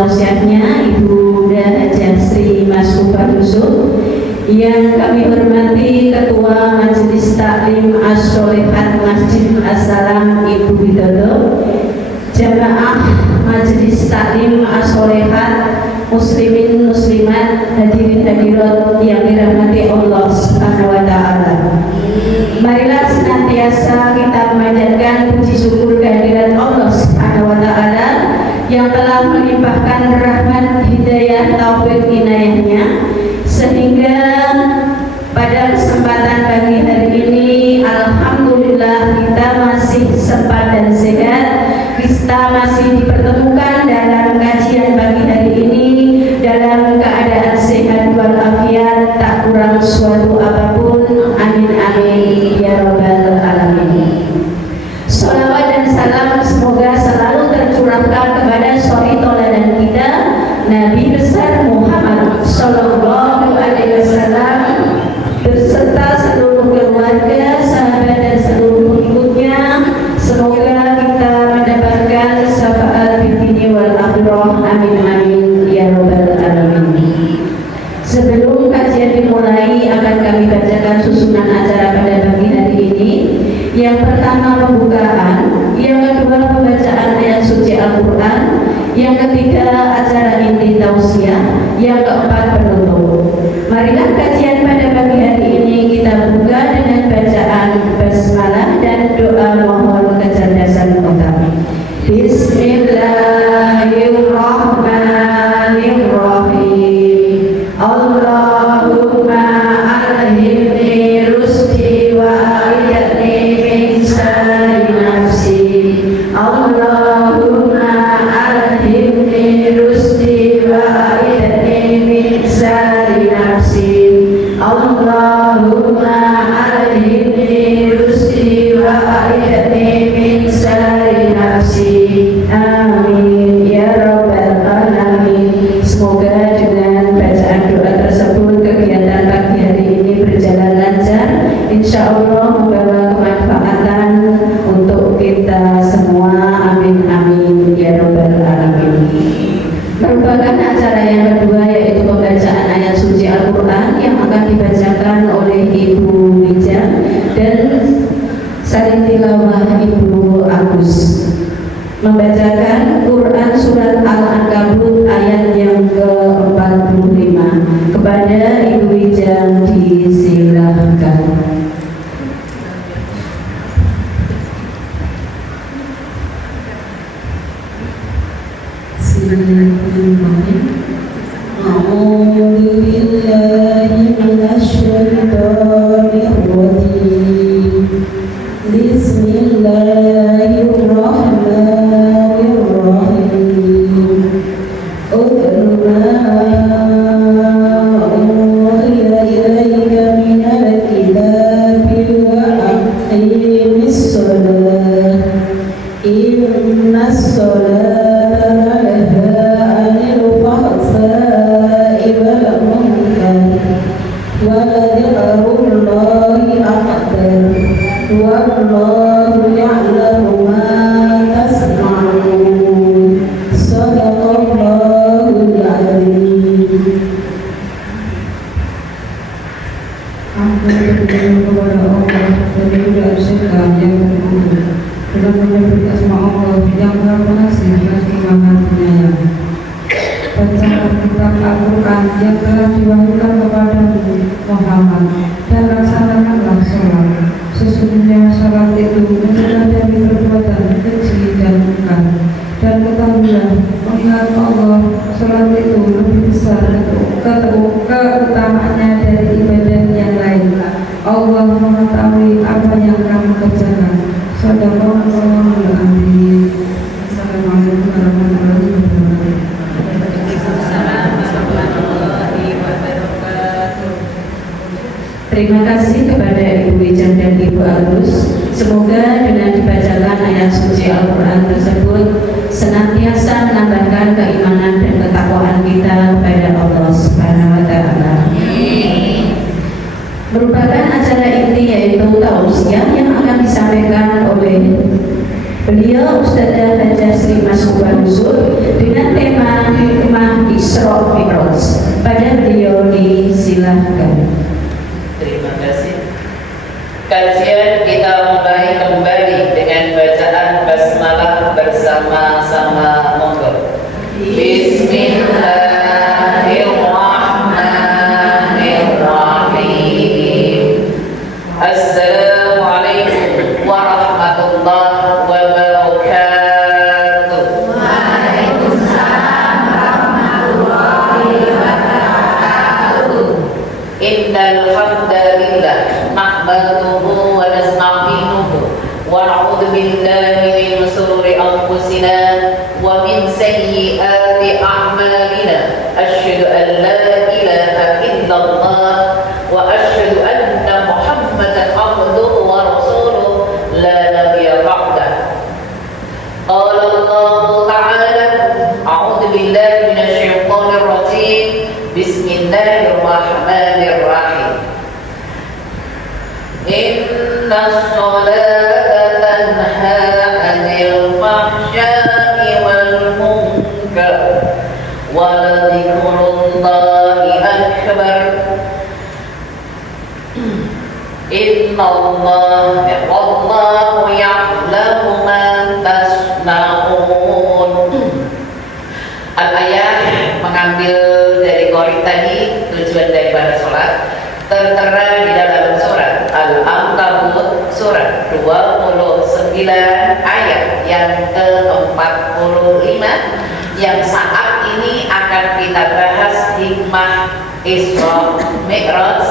tausiahnya Ibu Bunda Hajah Sri Masrufah Yusuf, yang kami hormati Ketua Majelis Taklim As-Sholihat Masjid As-Salam Ibu Widodo, jamaah Majelis Taklim As-Sholihat, muslimin muslimat, hadirin hadirat yang dirahmati Allah Subhanahu wa taala. Marilah senantiasa kita memanjatkan puji syukur kehadirat Allah Subhanahu wa taala yang telah melimpahkan rahmat, hidayah, taufik, inayahnya, sehingga pada kesempatan pagi hari ini alhamdulillah kita masih sempat dan sehat, kita masih dipertemukan dalam kajian pagi hari ini dalam keadaan sehat walafiat, tak kurang suatu apapun. Amin amin ya rabbal alamin. Sholawat dan salam semoga selalu tercurahkan kepada suri tauladan kita Nabi besar Muhammad Sallallahu Alaihi Wasallam beserta seluruh keluarga, sahabat dan seluruh pengikutnya. Semoga kita mendapatkan syafaat di dunia wal akhirah. Amin amin ya rabbal alamin. Sebelum kajian dimulai, akan kami bacakan susunan acara pada pagi hari ini. Yang pertama pembukaan, yang kedua pembacaan ayat suci Al-Quran, yang ketiga acara inti tausiah, yang keempat penutup. Marilah kajian pada pagi hari ini kita buka dengan bacaan basmalah dan doa mohon kecerdasan otak. Bismillahirrahmanirrahim. Allahumma alhimni rusdi wa ayatni min syarri nafsi. Allahumma alhimni rusdi wa ayatni min syarri nafsi. Allahumma alhimni rusdi wa ayatni min syarri nafsi. Amin ya rabbal alamin. Semoga dengan bacaan doa tersebut kegiatan pagi hari ini berjalan lancar, insya Allah membawa kemanfaatan untuk kita semua. Amin amin ya rabbal alamin. Merupakan acara yang kedua, yaitu pembacaan ayat suci Al-Quran yang akan dibacakan oleh Ibu Wijang dan sari tilawah Ibu Agus. Membacakan Quran surat Al-Ankabut ayat yang ke-45. Kepada Ibu Wijang disilahkan. Bismillahirrahmanirrahim. A'udzu billahi minasyaitonir rajim. Bismillahirrahmanirrahim. Utlu ma uhiya ilaika minal kitabi wa aqimis shalah. Innas sholata tanha 'anil fahsya'i wal munkar wa dzikrullahi akbar. Wallahu ya'lamu ma tasna'un. Shadaqallahul 'azim. Alhamdulillah kepada Allah dari tidak segan yang berkuasa dalam menyebut asma Allah yang Maha Pengasih lagi Maha Penyayang. Bacakan kitab Al-Quran yang telah diwahyukan kepadamu Muhammad, dan laksanakanlah sholat. Sesungguhnya sholat itu mencegah dari perbuatan keji dan munkar. Dan ketahuilah, mengingat Allah, sholat itu lebih besar keutamaannya dari ibadah yang lain. Allah mengetahui apa yang kamu kerjakan. Shadaqallahul azim. Assalamualaikum warahmatullahi wabarakatuh. Terima kasih kepada Ibu Wijang dan Ibu Agus. Semoga dengan dibacakan ayat suci Al-Quran tersebut senantiasa menambahkan keimanan dan ketakwaan kita kepada Allah Subhanahu wa taala. Merupakan acara inti yaitu tausiah yang akan disampaikan oleh beliau Ustadzah Hajah Sri Masrufah Yusuf dengan tema billahi minasyaitonir rajim. Bismillahirrahmanirrahim. Innas sholata tanha 'anil fahsya'i wal munkar wa ladhikrullahi akbar. Innallaha wallahu ya'lamu ma tasna'un. Al-ayat mengambil dari qori tadi, tujuan daripada sholat tertera di dalam surat Al-Ankabut surat 29 ayat yang ke-45 yang saat ini akan kita bahas hikmah Isra Mi'raj,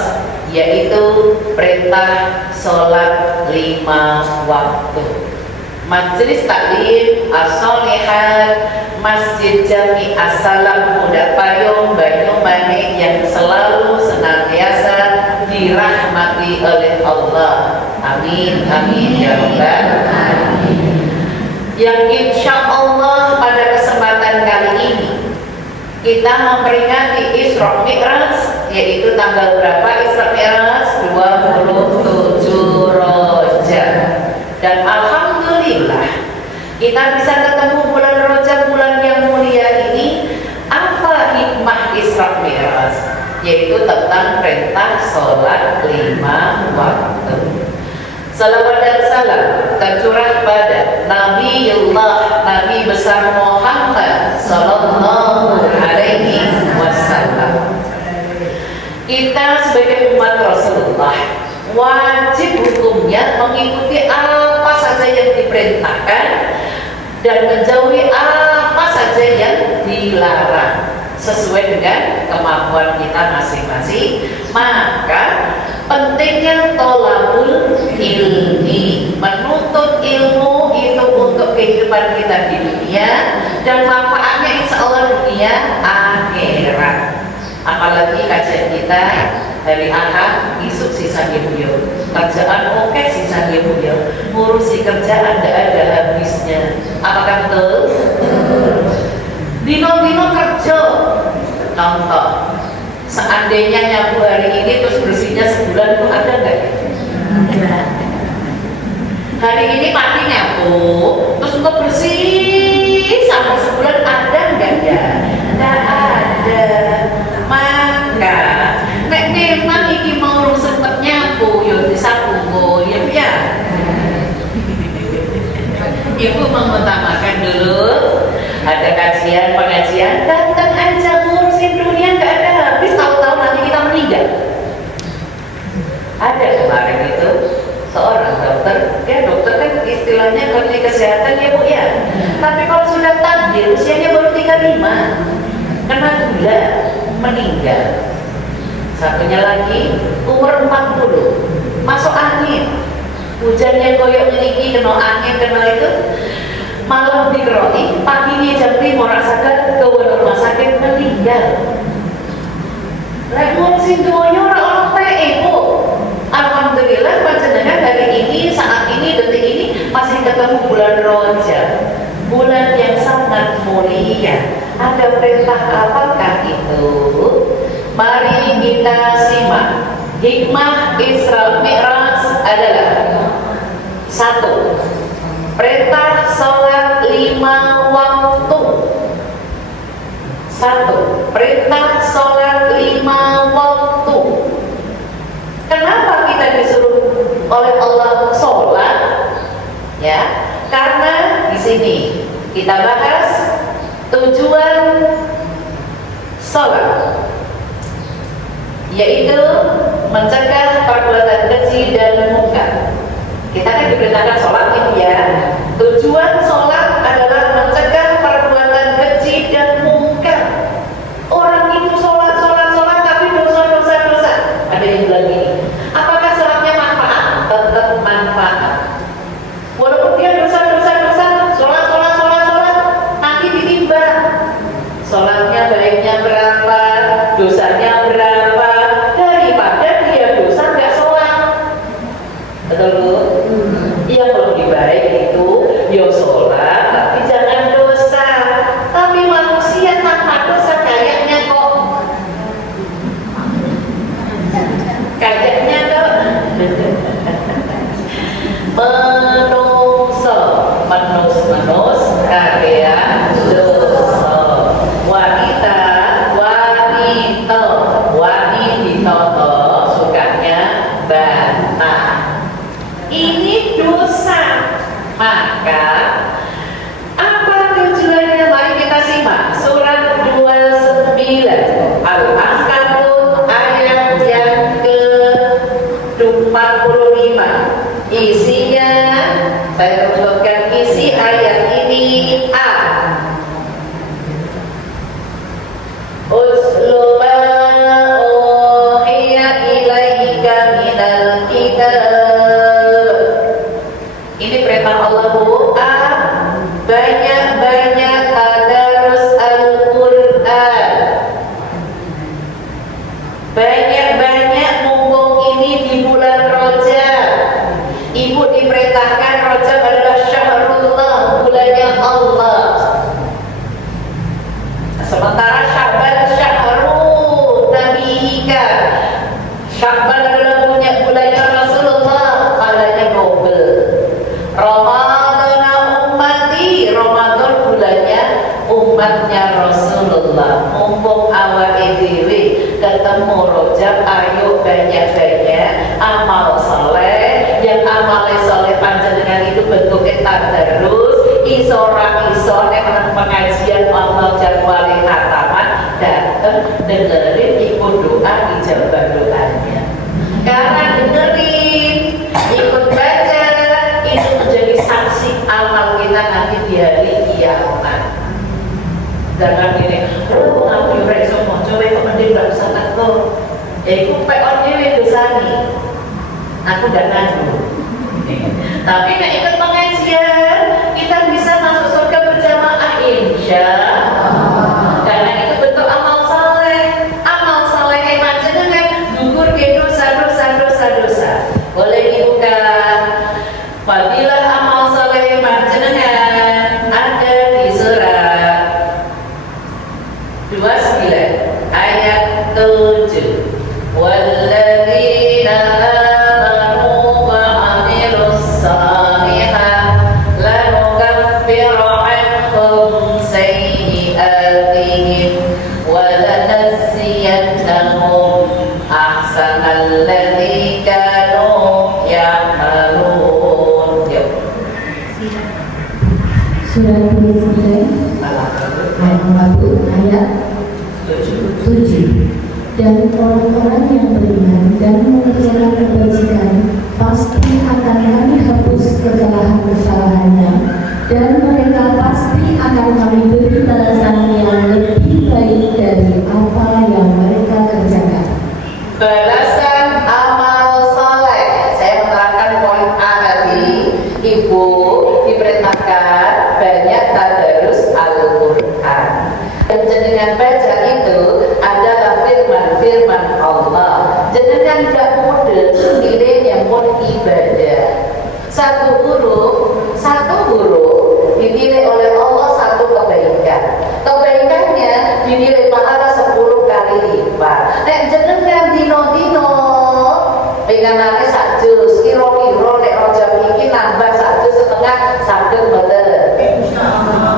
yaitu perintah sholat 5 waktu. Majelis Taklim As-Solihat Masjid Jami As-Salam Muda Payung Banyumanik yang selalu senantiasa dirahmati oleh Allah. Amin, amin ya rabbal alamin. Yang insya Allah pada kesempatan kali ini kita memperingati Isra Mi'raj, yaitu tanggal berapa Isra Mi'raj? 27 Rajab. Dan alhamdulillah kita bisa ketemu bulan Rajab, bulan yang mulia ini. Apa hikmah Isra Mi'raj? Yaitu tentang perintah sholat 5 waktu. Salawat dan salam tercurah pada Nabiullah Nabi besar Muhammad sallallahu alaihi wasallam. Kita sebagai umat Rasulullah wajib hukumnya mengikuti apa saja yang diperintahkan dan menjauhi apa saja yang dilarang sesuai dengan kemampuan kita masing-masing. Maka pentingnya tolabul ilmi, menuntut ilmu itu untuk kehidupan kita di dunia dan manfaatnya insya Allah dunia akhirat. Apalagi kajian kita hari Ahad, isuk sisa gemuyo, kerjaan oke sisa gemuyo, ngurusi kerjaan tidak ada habisnya. Apakah betul? Dino-dino kerja, contoh, seandainya nyapu hari ini terus bersihnya sebulan itu ada nggak? Ada. Hari ini pagi nyapu, terus untuk bersih sampai sebulan ada nggak ya? Nggak ada. Maka nek memang iki mau sempet nyapu yo disapu ya Bu ya. Ibu mengutamakan dulu ada kajian pengajian, datang aja ngurusin dunia nggak ada habis, tahu-tahu nanti kita meninggal. Ada kemarin itu seorang dokter, dia dokter kan istilahnya ngerti kesehatan ya Bu ya. Tapi kalau sudah takdir usianya baru 35, kena gula, meninggal. Satunya lagi umur 40, masuk angin, hujannya koyok nyeliki, kena angin, kena itu, malam dikeroti, paginya jam 5 orang sadar ke rumah sakit meninggal. Lagi ngurusin duanya orang PE Bu. Alhamdulillah panjenengan hari ini, saat ini, detik ini masih ketemu bulan Rajab, bulan yang sangat mulia. Ada perintah apakah itu? Mari kita simak. Hikmah Isra Mi'raj adalah 1. Perintah sholat 5 waktu. 1. Perintah sholat 5 waktu. Kenapa kita disuruh oleh Allah sholat? Ya, karena di sini kita bahas tujuan sholat, yaitu mencegah perbuatan keji dan munkar. Kita kan diperintahkan sholat itu ya. Tujuan sholat adalah mencegah perbuatan keji dan munkar. Orang itu sholat tapi dosa. Ada yang bilang gini, apakah sholatnya manfaat? Tetap manfaat. Walaupun dia dosa, sholat, nanti ditimbang. Sholatnya baiknya berapa, dosanya berapa, daripada dia dosa nggak sholat. Betul Bu? Iya, kalau dibaik itu ya sholat tapi jangan dosa. Tapi manusia Sementara Sya'ban syahrul nabiyika. Sya'ban adalah bulannya Rasulullah, pahalanya double. Ramadan ummati, Ramadan bulannya umatnya Rasulullah. Mumpung awake dhewe ketemu Rajab, ayo banyak-banyak amal saleh. Yang amal saleh panjenengan itu bentuknya tadarus, iso ra iso nek pengajian Allah jadwale khataman dateng dengerin ikut doa ijabah doanya. Karena dengerin, ikut baca itu menjadi saksi amal kita nanti di hari kiamat. Jangan gini, oh ngaku yurek semua, coba kok mending gak usah takut. Iku peon dhewe dosane. Aku udah ngadu. Tapi nek ikut pengajian, kita bisa masuk surga berjamaah insya Allah. Karena itu bentuk amal saleh. Amal saleh panjenengan gugur ke dosa. Boleh dibuka. Fadilah amal saleh panjenengan ada di surat 29 ayat 7. Walladzina amanu wa amilus salihati lanukaffiru anhum sayyi'atihim wa lanajziyannahum ahsanal ladzi kanu ya'malun. Surat 29 ayat 7. Dan orang-orang yang beriman dan mengerjakan kebajikan pasti akan kami hapus kesalahan-kesalahannya, dan mereka pasti akan kami beri balasan yang lebih baik dari apa yang mereka kerjakan. Balasan amal saleh. Saya menerangkan poin A tadi. Ibu diperintahkan banyak tadarus Al-Quran. Dan jenengan baca itu adalah firman Allah. Jenengan gak mudah nilainya pun ibadah. Satu huruf dinilai oleh Allah satu kebaikan. Kebaikannya dinilai pahala 10 kali lipat. Nek jenengan dino-dino penganane sak juz, kira-kira nek Rajab iki nambah sak juz setengah saged mboten? Insyaallah.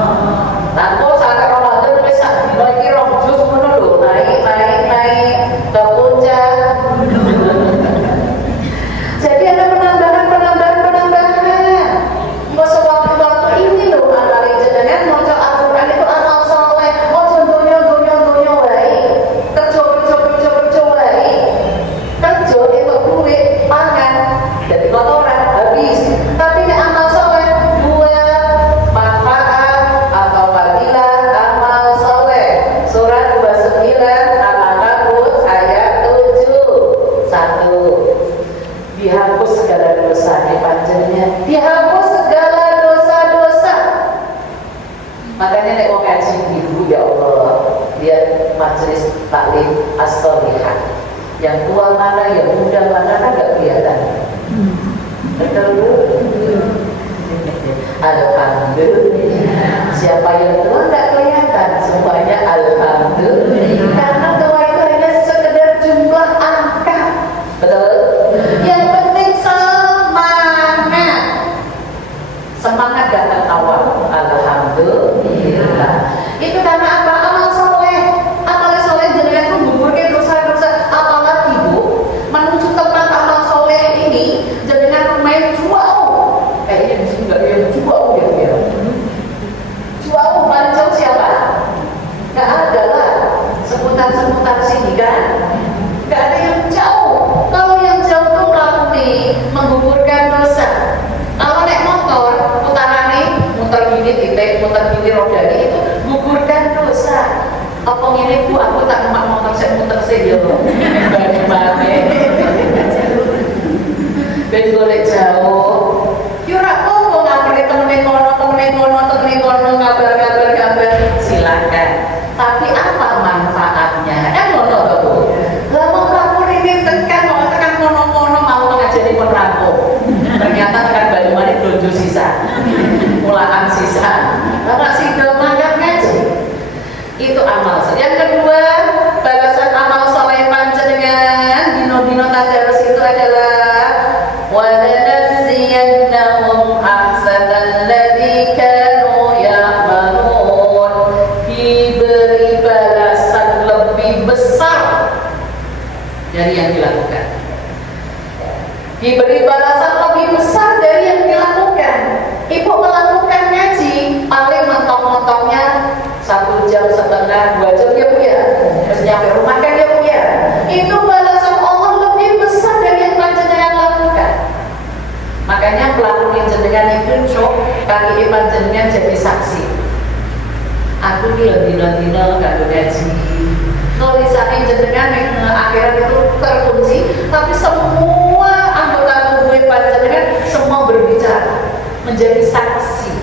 Nangko sak Ramadan wis sak dino iki 2 juz ngono lho, naik ke puncak. Jadi ada penambahan. Engko sewaktu-waktu ini lho antara jenengan maca Al-Qur'an itu amal saleh. Ojo donya wae. Kerja wae. Kerja itu duit, pangan, jadi kotoran habis. Tapi nek amal saleh buat manfaat atau fadilah amal saleh. Surat 29 Al-Ankabut ayat 7. 1. Dihapus segala dosa di panjenengan. Dihapus segala dosa. Makanya nek wong ngaji ibu ya Allah, lihat majelis taklim as-solihah. Yang tua mana, yang muda mana kan gak kelihatan. Betul? Alhamdulillah. Siapa yang tua gak kelihatan, semuanya alhamdulillah. Karena tua itu hanya sekedar jumlah angka. Betul? Yang penting semangat datang awal. Alhamdulillah. Itu karena apa? Amal soleh jenengan itu menggugurkan dosa-dosa. Apalagi Bu, menuju tempat amal soleh ini jenengan main jauh. Kayaknya di sini nggak ada yang jauh ya. Jauh paling jauh siapa? Nggak ada lah. Seputar sini kan? Nggak ada yang jauh. Kalau yang jauh tuh melakukan menggugurkan dosa. Kalau naik motor, muter gini titik, muter gini roda itu gugurkan dosa. Apa ini Bu, aku tak emak motor saya muter saya bagi-bagi. Ben golek jauh. Yo ora apa-apa ngapri temenin kono kabar. Silakan. Tapi apa manfaatnya? Ngono to Bu. Lah mau lapor ini tekan kono-kono mau ngajeni pun rampung. Ternyata tekan Banyumanik dojo sisa. Mulaan sisa. Karena sido makan ngaji. Itu amal. Yang kedua, balasan amal soleh panjenengan dino-dino tadarus itu adalah walanajziyannahum ahsanal ladzi kanu ya'malun, diberi balasan lebih besar dari yang dilakukan. Diberi balasan lebih besar dari yang dilakukan. Ibu melakukan ngaji, paling mentok-mentoknya 1,5 jam, 2 jam ya Bu ya. Terus nyampe rumah kan ya Bu ya. Itu balasan Allah lebih besar dari yang panjenengan lakukan. Makanya pelaku jenengan itu cok, kaki panjenengan jadi saksi. Aku ki dina-dina kanggo ngaji. Tulisan jenengan yang akhirat itu terkunci, tapi semua anggota tubuh panjenengan semua berbicara, menjadi saksi.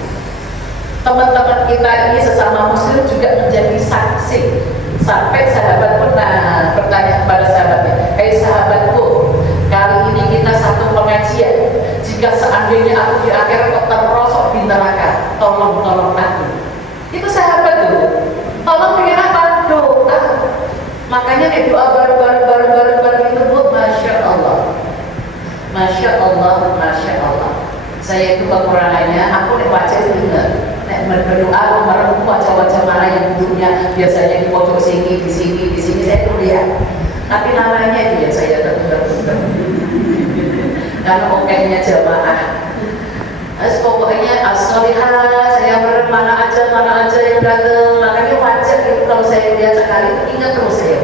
Teman-teman kita ini sesama muslim juga menjadi saksi. Sampai sahabat pernah bertanya kepada sahabatnya, "Hei sahabatku, kali ini kita satu pengajian. Jika seandainya aku di akhirat kok terperosok di neraka, tolong aku." Itu sahabat dulu. Tolong dengan apa? Doa. Makanya doa baru-baru itu Bu, Masya Allah. Masya Allah, Masya Allah. Saya itu kekurangannya, aku nek wajah itu ingat. Nek berdoa merem wajah-wajah mana yang buruknya, biasanya di pojok sini, di sini saya tuh lihat. Tapi namanya dia saya tertunda. Karena okenya jamaah. Pokoknya as-solihah, saya merem mana aja yang datang. Makanya wajar itu kalau saya lihat sekali itu ingat terus saya.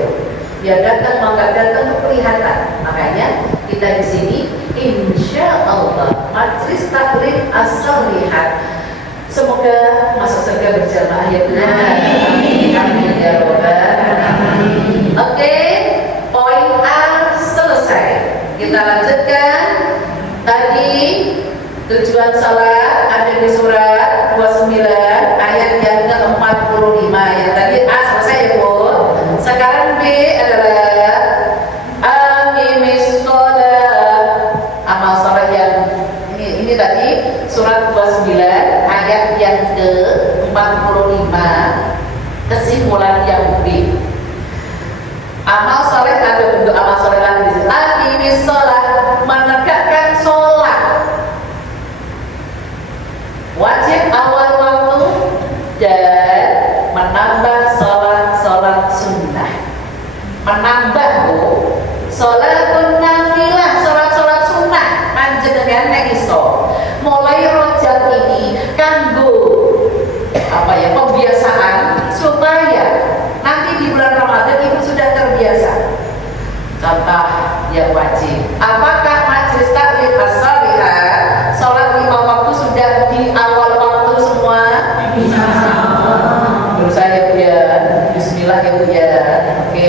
Dia datang, maka datang itu kelihatan. Makanya kita di sini insya Allah majlis taklim as-solihah. Semoga masa surga berjamaah ya benar. Amin ya robbal alamin. Oke, poin A selesai. Kita lanjutkan. Tadi tujuan salat ada di surat 29 ayat yang ke-45. Yang tadi A selesai ya Bu. Sekarang B adalah aqimis shalah. Amal salat yang ini tadi surat 29 ayat yang ke-45, kesimpulan yang B. Amal saleh ada bentuk amal saleh lagi. Aqimis shalah, menegakkan sholat. Wajib awal waktu dan menambah sholat sunnah. Menambah Bu, sholatun nafilah, sholat sunnah. Panjenengan nek iso mulai rojak ini kanggo pembiasaan supaya nanti di bulan Ramadan ibu sudah terbiasa. Contoh yang wajib, apakah majelis taklim as-solihah sholat 5 waktu sudah di awal waktu semua? Berusaha ya Bu ya, bismillah ya Bu ya. Oke.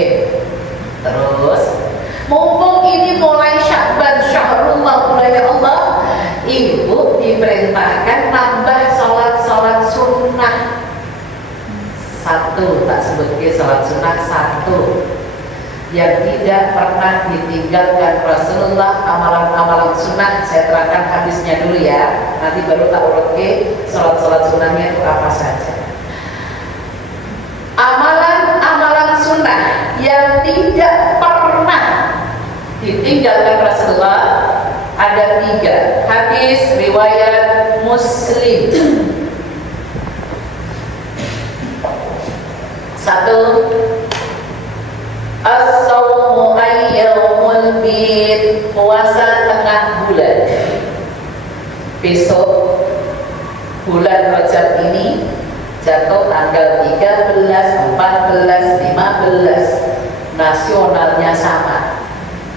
Terus mumpung ini mulai Sya'ban, syahrullah, mulai Allah, ibu diperintahkan tambah sholat sunnah. Satu, tak sebagai sholat sunnah satu yang tidak pernah ditinggalkan Rasulullah. Amalan-amalan sunnah saya terangkan hadisnya dulu ya, nanti baru tak urut ke sholat sunnahnya itu apa saja. Amalan sunnah yang tidak pernah ditinggalkan Rasulullah ada 3. Hadis riwayat Muslim. 1, as-sawmu ayyamul bid, puasa tengah bulan. Besok bulan Rajab ini jatuh tanggal 13, 14, 15. Nasionalnya sama.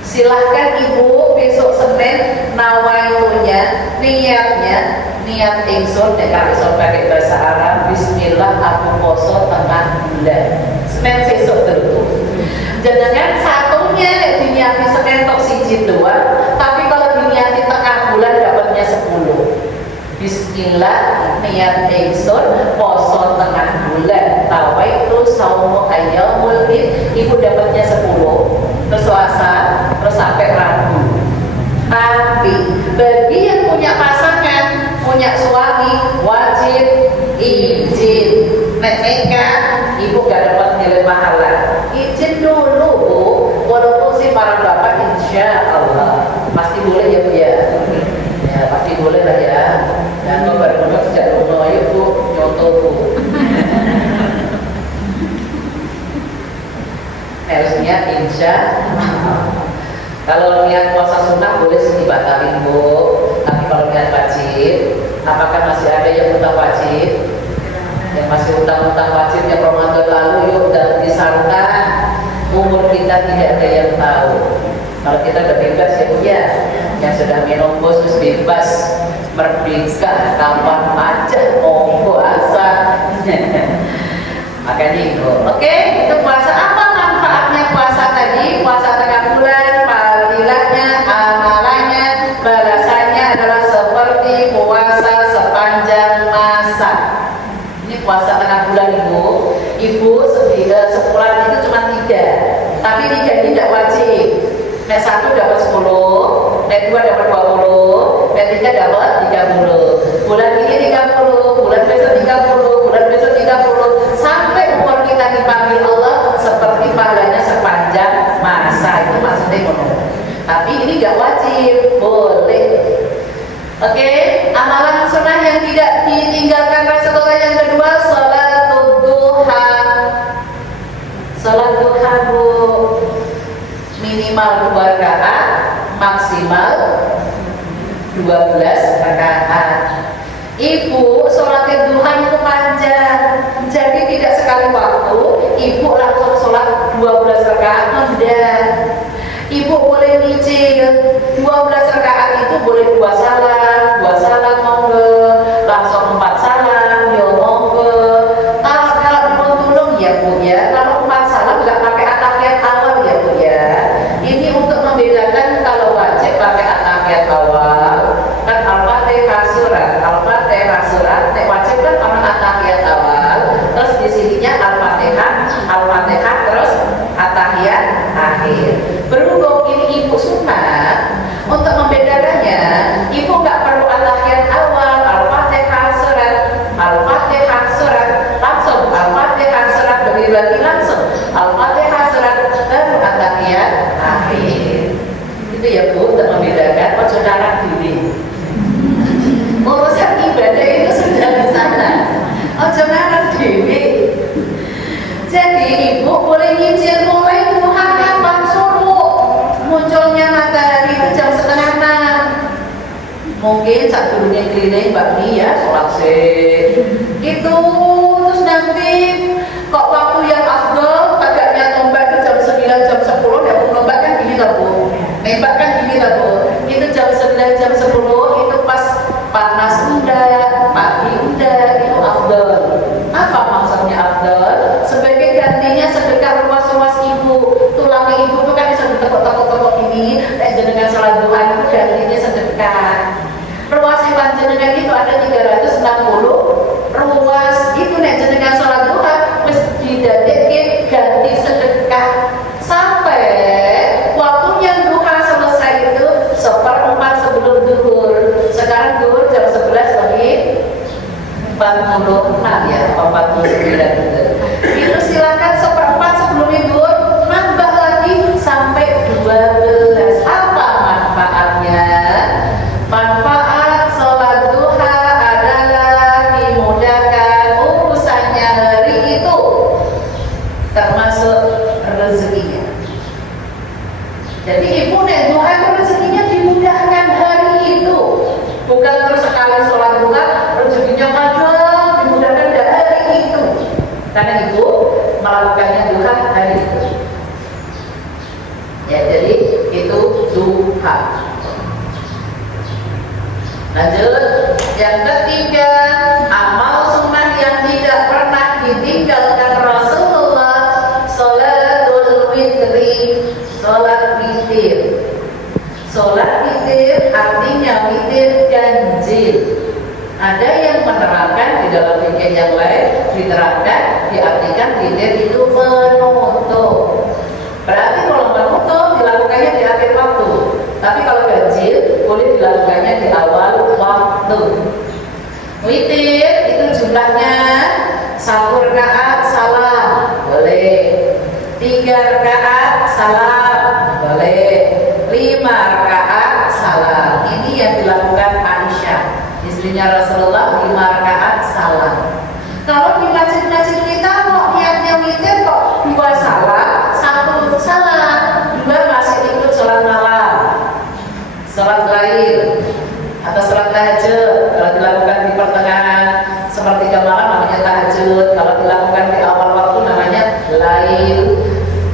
Silahkan ibu besok Senin nawaitunya, niat ingsun nek iso pakai bahasa Arab, bismillah aku poso tengah bulan. Senin besok tentu. Jangan satunya nek diniati Senin tok siji doang, tapi kalau diniati tengah bulan dapatnya 10. Bismillah niat ingsun poso tengah bulan. Tawaitu saumu ayyamul bid, ibu dapatnya 10. Terus Selasa, terus sampai Rabu. Tapi bagi yang punya pasangan, punya suami, wajib izin. Nek nikah, ibu gak harus niat insya Allah. Kalau niat puasa sunnah boleh sih dibatalin Bu, tapi kalau niat wajib, apakah masih ada yang utang wajib? Yang masih utang-utang wajib yang Ramadan lalu yuk dan disarukan. Umur kita tidak ada yang tahu. Kalau kita udah bebas ya Bu ya, yang sudah minum khusus bebas, merdeka, kapan aja mau puasa. Makanya itu. Oke, itu puasa. Apa manfaatnya puasa tadi? Puasa tengah bulan, fadilahnya, amalannya, balasannya adalah seperti puasa sepanjang masa. Ini puasa tengah bulan Ibu. Ibu sebulan itu cuma 3, tapi 3 ini tidak wajib. Nek 1 dapat 10, nek 2 dapat 20, nek 3 dapat 30. Bulan ini 30, bulan besok 30, bulan besok 30, sampai umur kita dipanggil Allah seperti pahalanya sepanjang masa. Itu maksudnya ngono. Tapi ini gak wajib, boleh. Oke, amalan sunnah yang tidak ditinggalkan Rasulullah yang kedua, sholatul duha. Sholat duha Bu, minimal 2 rakaat, maksimal 12 rakaat. Ibu sholat duha itu panjang, jadi tidak sekali waktu ibu langsung sholat 12 rakaat, enggak. Ibu boleh nyicil 12 rakaat itu, boleh 2 salam monggo, langsung 4 salam yo monggo. Kalau tolong ya Bu ya, kalau 4 salam nggak pakai at-tahiyat awal ya Bu ya. Ini untuk membedakan kalau wajib pakai at-tahiyat awal kan Al-Fatihah surat, nek wajib kan orang at-tahiyat awal, terus di sininya Al-Fatihah terus at-tahiyat akhir. Berhubung ini ibu sunnah, untuk membedakannya, ibu nggak perlu at-tahiyat awal, Al-Fatihah surat, langsung Al-Fatihah surat, berarti langsung Al-Fatihah surat, baru at-tahiyat akhir. Itu ya Bu, untuk membedakan saudara diri. Urusan ibadah itu sudah di sana. Saudara diri. Jadi ibu boleh nyicil mulai duha kapan suruh. Munculnya matahari itu jam 5:30. Mungkin saat dulunya keliling Mbak Mi ya, sholat sih. Itu terus nanti kok waktu yang afdol agaknya tombak itu jam 9, jam 10 ya Bu. Tombak kan gini lah Bu. Nembak kan gini lah Bu. Itu jam 9, jam 10 itu pas panas udah, pagi udah, itu afdol. Apa maksudnya afdol? Sebagai gantinya sedekah ruas-ruas ibu. Tulangnya ibu itu kan bisa ditekuk-tekuk ini, dan jenengan sholat duha itu gantinya sedekah. Ruas panjenengan itu ada 360 ruas. Itu nek jenengan sholat duha mesti didadekke ganti sedekah sampai waktunya duha selesai itu 1/4 sebelum zuhur. Sekarang zuhur jam 11 lagi 46 ya, 49 gitu. Itu silakan 1/4 sebelum zuhur nambah lagi sampai 12. Apa manfaatnya? Manfaat sholat duha adalah dimudahkan urusannya hari itu, termasuk rezekinya. Jadi ibu nek duha itu rezekinya dimudahkan hari itu, bukan terus sekali sholat duha rezekinya macam dimudahkan dari hari itu, karena ibu melakukannya duha hari itu. Ya, jadi itu duha. Lanjut, yang ketiga, amal sunnah yang tidak pernah ditinggalkan Rasulullah, sholatul witri, sholat witir. Sholat witir artinya witir ganjil. Ada yang menerangkan di dalam fikih yang lain, diterangkan diartikan witir itu menutup. Berarti kalau menutup dilakukannya di akhir waktu. Tapi kalau ganjil boleh dilakukannya di awal waktu. Witir itu jumlahnya 1 rakaat salam boleh, 3 rakaat salam boleh, 5 rakaat salam. Ini yang dilakukan Aisyah, istrinya Rasulullah, 5 rakaat salam. Kalau di masjid-masjid kita kok niatnya witir kok 2 salam, 1 lail.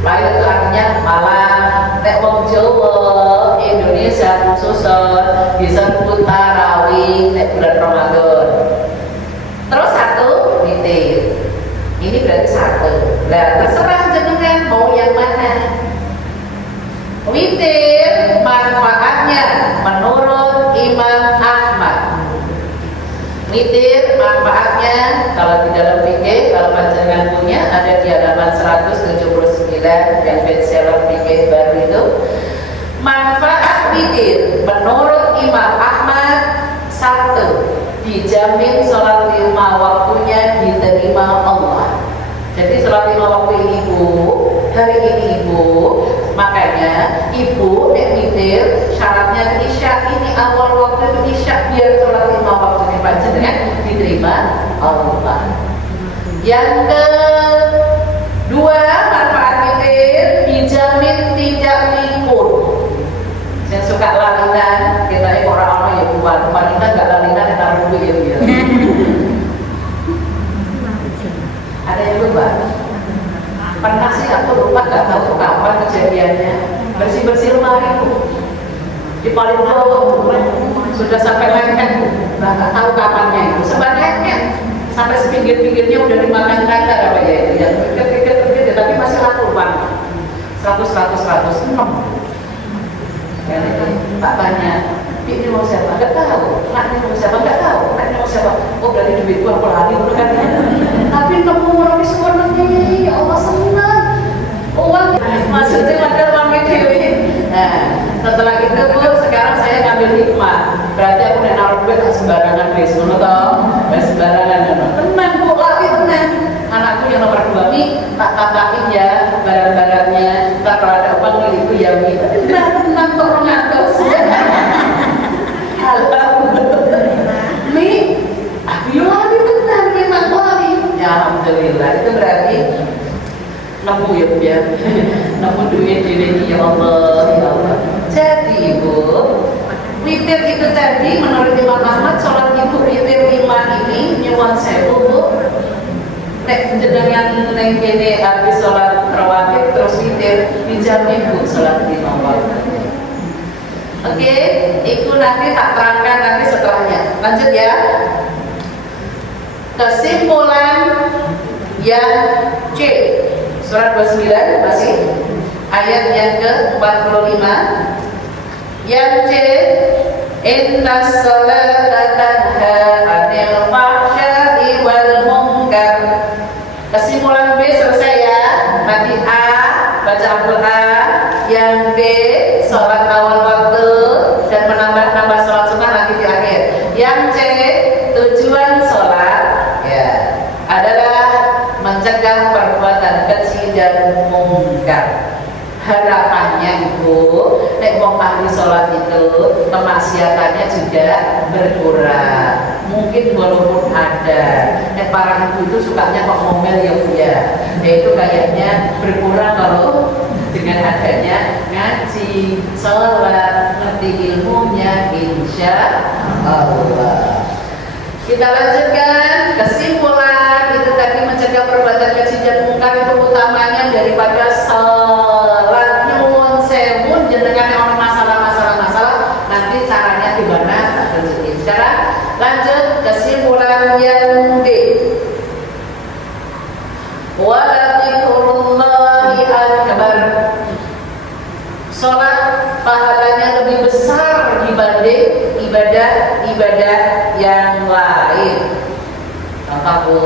Lail itu artinya malam. Nek wong Jawa Indonesia khususnya disebut tarawih nek bulan Ramadan. Terus satu witir. Ini berarti satu. Nah, terserah jenengan mau yang mana. Witir manfaatnya menurut Imam Ahmad. Witir manfaatnya kalau di dalam fikih, kalau panjenengan punya ada di halaman 179 yang bestseller fikih baru itu. Manfaat witir menurut Imam Ahmad satu, dijamin sholat 5 waktunya diterima Allah. Jadi sholat 5 waktu ini Bu, hari ini Ibu, makanya Ibu nek witir syaratnya isya, ini awal waktu isya biar sholat 5 waktu ini panjenengan diterima Allah. Yang kedua, manfaat witir dijamin tidak libur. Yang suka lalinan, kita orang-orang ya buat wanita nggak lalinan yang taruh duit ya. Ada yang lupa? Pernah sih aku lupa, nggak tahu kapan kejadiannya. Bersih-bersih lemari Bu, di paling bawah sudah sampai lengket Bu, nggak tahu kapannya itu. Sebenarnya lengket sampai sepinggir-pinggirnya udah dimakan kandar apa ya itu ya. Pikir-pikir tapi masih laku Bang. 100. Ya, Pak tanya, ini mau siapa? Nggak tahu. Anaknya mau siapa? Nggak tahu. Anaknya mau siapa? Oh berarti duit gua pelari udah kan? Tapi nemu orang di sekolah nih, ya Allah senang. Uang maksudnya ada uang video ini. Nah, setelah itu Bu, sekarang saya ngambil hikmah. Berarti aku udah naruh duit sembarangan guys, menurut toh? Sembarangan. Tenang Bu, lagi tenang. Anakku yang nomor 2 nih, tak katakin ya barang-barangnya. Tak kalau ada uang milikku ya Mi. Tenang tolong ngatur. Mi, aku yang lagi tenang memang lagi. Ya alhamdulillah, itu berarti nemu ya Bu ya. Nemu duit ini ya Allah, ya Allah. Jadi Bu, witir itu tadi menurut Imam Ahmad sholat Ibu witir 5 ini nyuwun sewu Bu. Nek jenengan neng kene habis sholat rawatib terus witir dijamin Bu sholat 5 waktu. Oke, itu nanti tak terangkan nanti setelahnya. Lanjut ya. Kesimpulan yang C, surat 29 masih ayat yang ke-45. Yang C, innas sholata tanha 'anil fahsya'i wal munkar. Kesimpulan B selesai ya. Nanti A baca Al-Qur'an, yang B sholat awal waktu dan menambah sholat sunnah nanti di akhir. Yang C tujuan sholat ya adalah mencegah perbuatan keji dan mungkar. Harapannya Ibu, nek wong ahli sholat itu kemaksiatannya juga berkurang. Mungkin walaupun ada, nek para ibu itu sukanya kok ngomel ya Bu ya. Itu kayaknya berkurang kalau dengan adanya ngaji, sholat, ngerti ilmunya, insya Allah. Kita lanjutkan kesimpulan itu tadi mencegah perbuatan keji dan mungkar itu utamanya daripada sholat. Nyuwun sewu jenengan yang orang masalah nanti caranya gimana tak tunjukin. Sekarang lanjut kesimpulan yang D. Waladzikrullahi akbar. Sholat pahalanya lebih besar dibanding ibadah-ibadah yang lain. Contoh Bu,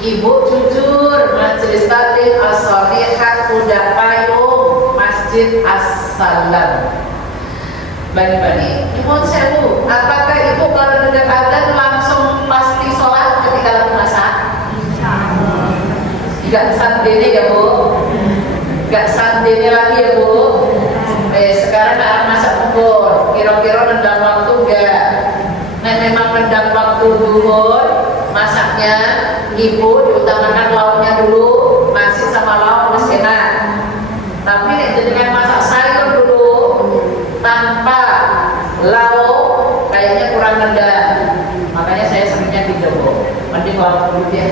Ibu jujur majelis taklim as-shalihat udah payung Masjid As-Salam Bani-Bani. Nyuwun sewu, apakah Ibu kalau dengar adzan langsung pasti sholat ketika lagi masak? Tidak sandene ya Bu, gak sandene lagi ya Bu. Sekarang akan masak bubur, kira-kira rendang waktu enggak? Nah memang rendang waktu duhur, masaknya Ibu diutamakan lauknya dulu, nasi sama lauk masih enak. Tapi dengan masak sayur dulu tanpa lauk kayaknya kurang rendang. Makanya saya seringnya gitu Bu, mending lauk dulu ya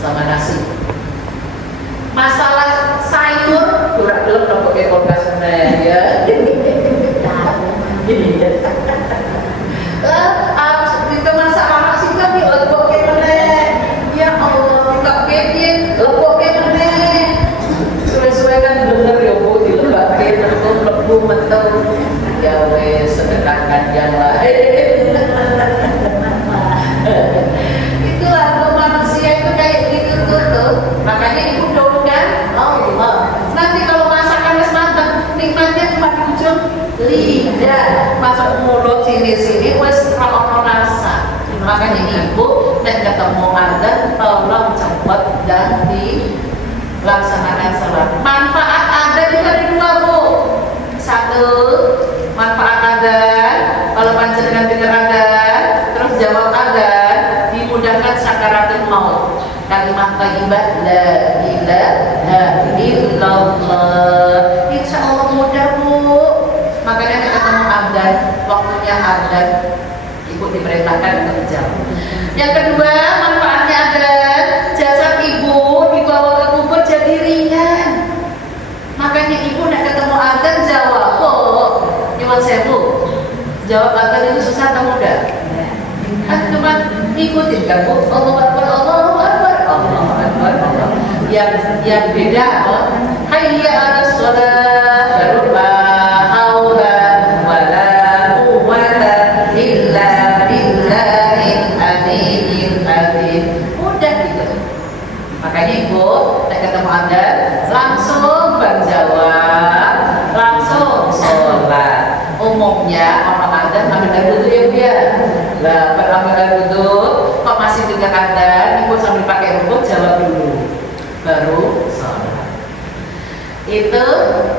sama nasi. Masalah sayur kurang belum pakai kulkas ya. Kita masak anak sih kan lebok ke mana? Ya Allah, kita bikin lebok ke mana? Suwe-suwe kan bener ya Bu, dilebak ke lebu mentel. Ya wes sedekahkan yang lain. Itulah manusia itu kayak gitu tuh. Makanya ibu doakan Allah. Nanti kalau masakan wis mateng, nikmatnya cuma di ujung lidah, masuk mulut sini wis ora ono rasa. Makanya ibu nek ketemu azan tolong cepet dan dilaksanakan salat. Manfaat azan itu ada dua Bu. Satu, manfaat azan kalau panjenengan dengar azan terus jawab azan dimudahkan sakaratul maut. Kalimat thayyibah la ilaha illallah. Insyaallah mudah Bu. Makanya kita ketemu azan, waktunya azan, ibu diperintahkan untuk menjawab. Yang kedua, manfaatnya azan, jasad ibu dibawa ke kubur jadi ringan. Makanya ibu nak ketemu azan jawab, nyuwun sewu. Jawab azan itu susah atau mudah? Cuma ikutin kan Bu. Allahu Akbar, Allahu Akbar, Allahu Akbar, Allah. Yang beda apa? Hayya 'alas shalah, baru la haula wala quwwata illa billahil aliyyil azim. Mudah gitu. Makanya ibu nek ketemu Anda langsung berjawab, langsung sholat. Umumnya orang Anda ambil air wudu ya Bu ya. Lah, berambil air wudu kok masih dengar Anda, ibu sambil pakai rukuk jawab dulu, baru sholat. Itu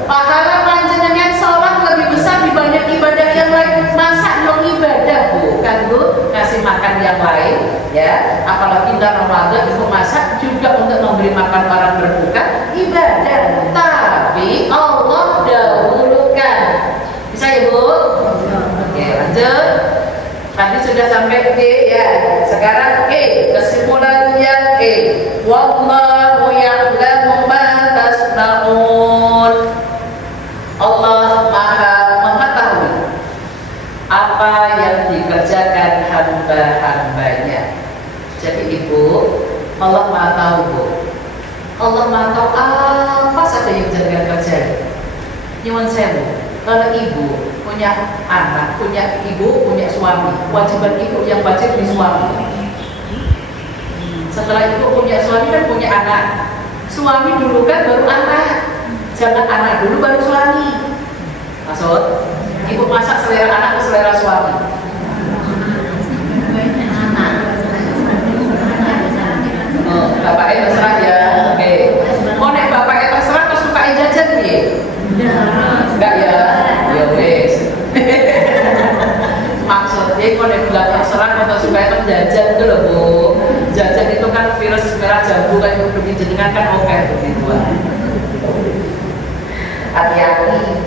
pahala panjenengan sholat lebih besar dibanding ibadah yang lain. Masa dong ibadah bukan Bu, ngasih makan yang lain ya. Apalagi dalam Ramadan ibu masak juga untuk memberi makan orang berbuka, ibadah. Tapi Allah dahulukan. Bisa ya Bu? Oke, lanjut. Tadi sudah sampai G ya. Sekarang E, kesimpulannya E. Wallahu ya'lamu ma tasna'un. Allah Maha mengetahui apa yang dikerjakan hamba-hambanya. Jadi ibu, Allah Maha tahu Bu. Allah Maha tahu apa saja yang jenengan kerjakan. Nyuwun sewu. Kalau ibu punya anak, punya ibu, punya suami, kewajiban ibu yang wajib di suami. Setelah ibu punya suami kan punya anak. Suami dulu kan baru anak. Jangan anak dulu baru suami. Maksud, ibu masak selera anak atau selera suami? Oh, bapaknya terserah ya. Oke. Oh, nek bapaknya terserah terus sukain jajan nih? Enggak ya? Ya wes. Maksudnya kalau dia bilang terserah atau suka itu jajan itu loh Bu. Jajan itu kan virus merah jambu kan itu jenengan kan oke begitu. Hati-hati.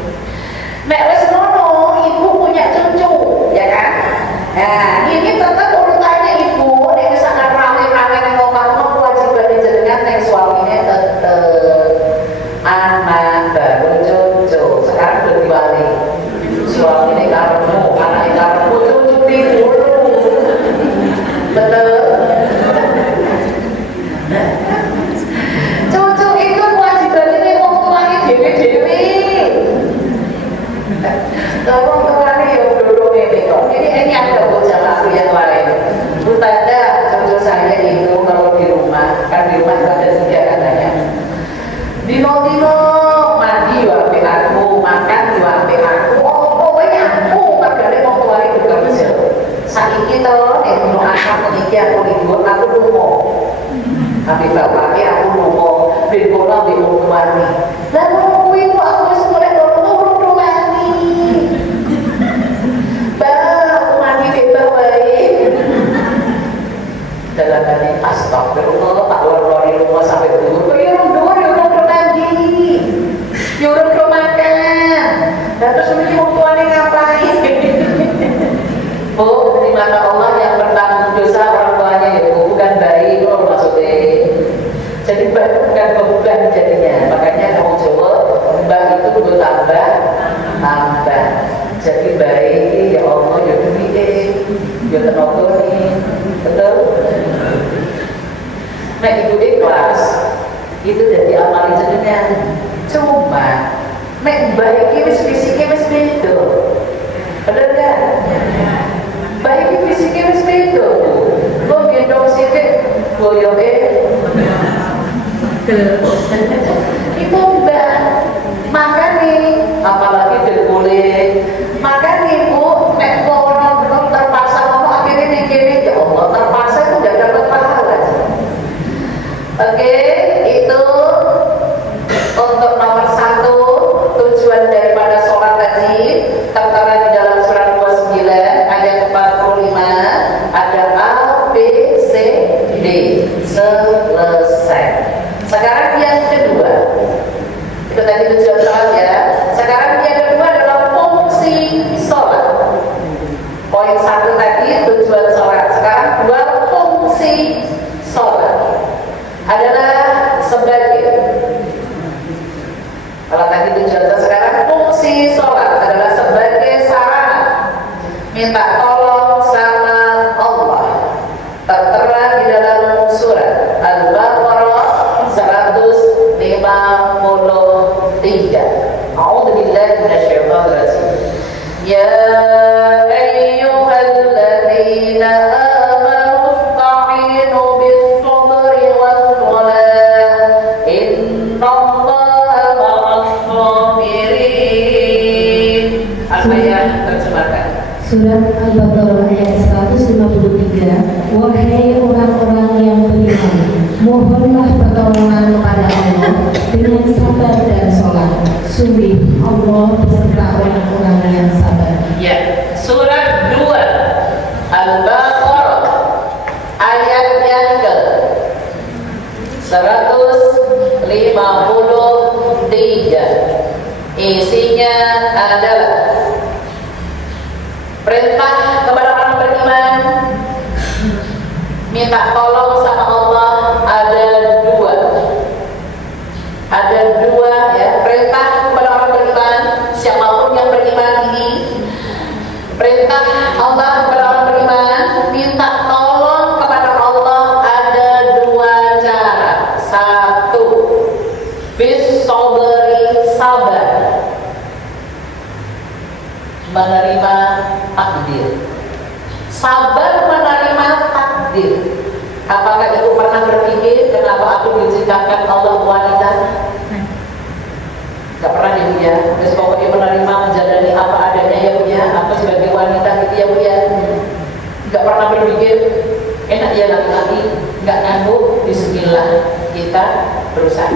Nek wes ngono, ibu punya cucu, ya kan? Nah, ini tetap urutannya ibu. Nek misalkan rame-rame nek omah kewajiban jenengan nek suaminya tetap anak baru cucu. Sekarang udah diwali. Suami ini karepmu, anak ini karepmu, cucu di dulu. Betul. Cucu itu kewajibannya wong tuane dhewe-dhewe. Wong tuane ya dulu ngene kok. Ini ada bocah laku yang lain. Bu Tanda, cucu saya itu kalau di rumah, kan di rumah ada 3 katanya. Dino-dino mandi yo ambek aku, makan yo ambek aku. Pokoknya aku padahal wong tuane bekerja. Saiki to nek ono anak iki aku libur aku lunga. Ambek bapaknya aku lunga, ben kono ambek wong tuane. Lah ngono kuwi kok aku wis mulai loro mandi. Aku mandi bebas wae. Dalam hati astagfirullah tak lori rumah sampai dulu. Kok ya nyuruh ke makan. Dan terus mesti tuannya ngapain? Bu, di mata Allah yang bertanggung dosa orang tuanya ya Bu, bukan bayi loh maksudnya. Jadi bukan beban. kali jenengan. Cuma nek baik iki wis fisike wis beda. Bener kan? Baik iki fisike wis beda. Kok gendong sithik goyoke itu mbak, makanya apalagi berboleh, makanya bu, nek orang terpaksa ngomong akhirnya nih ya Allah terpaksa itu gak dapat pahala. Oke, itu untuk nomor 1 tujuan daripada sholat tadi tertera di dalam surat 29 ayat 45 ada A, B, C, D selesai. Sekarang yang kedua, itu tadi tujuan sholat ya. Sekarang yang kedua adalah fungsi sholat. Poin 1 tadi tujuan sholat. Sekarang 2 fungsi sholat adalah sebagai. Kalau tadi tujuan sholat, sekarang fungsi sholat adalah sebagai sarana minta tolong sama Allah. Tertera di dalam surat Al-Baqarah 153. A'udzubillahi minasyaitonir rajim. Ya ayyuhalladzina amanu ista'inu bis-sabri was-salah innallaha ma'as-sabirin. Al-Ayat terjemahkan. Surat Al-Baqarah ayat 153. Wahai orang-orang yang beriman, mohonlah pertolongan kepada Allah dengan sabar dan sholat. Sungguh Allah beserta orang-orang yang sabar. Ya, surat 2 Al-Baqarah ayat yang ke 153. Isinya adalah perintah kepada orang beriman minta tolong sama Allah. Ada dua ya, perintah kepada orang beriman, siapapun yang beriman ini, perintah Allah kepada orang beriman minta tolong kepada Allah ada 2 cara. 1 bis sabri, sabar, menerima takdir. Sabar menerima takdir. Apakah ibu pernah berpikir kenapa aku diciptakan Allah wanita? Gak pernah ya bu ya. Terus pokoknya menerima menjalani apa adanya ya bu ya. Aku sebagai wanita gitu ya bu ya. Gak pernah berpikir enak ya laki-laki gak nganggu. Bismillah kita berusaha.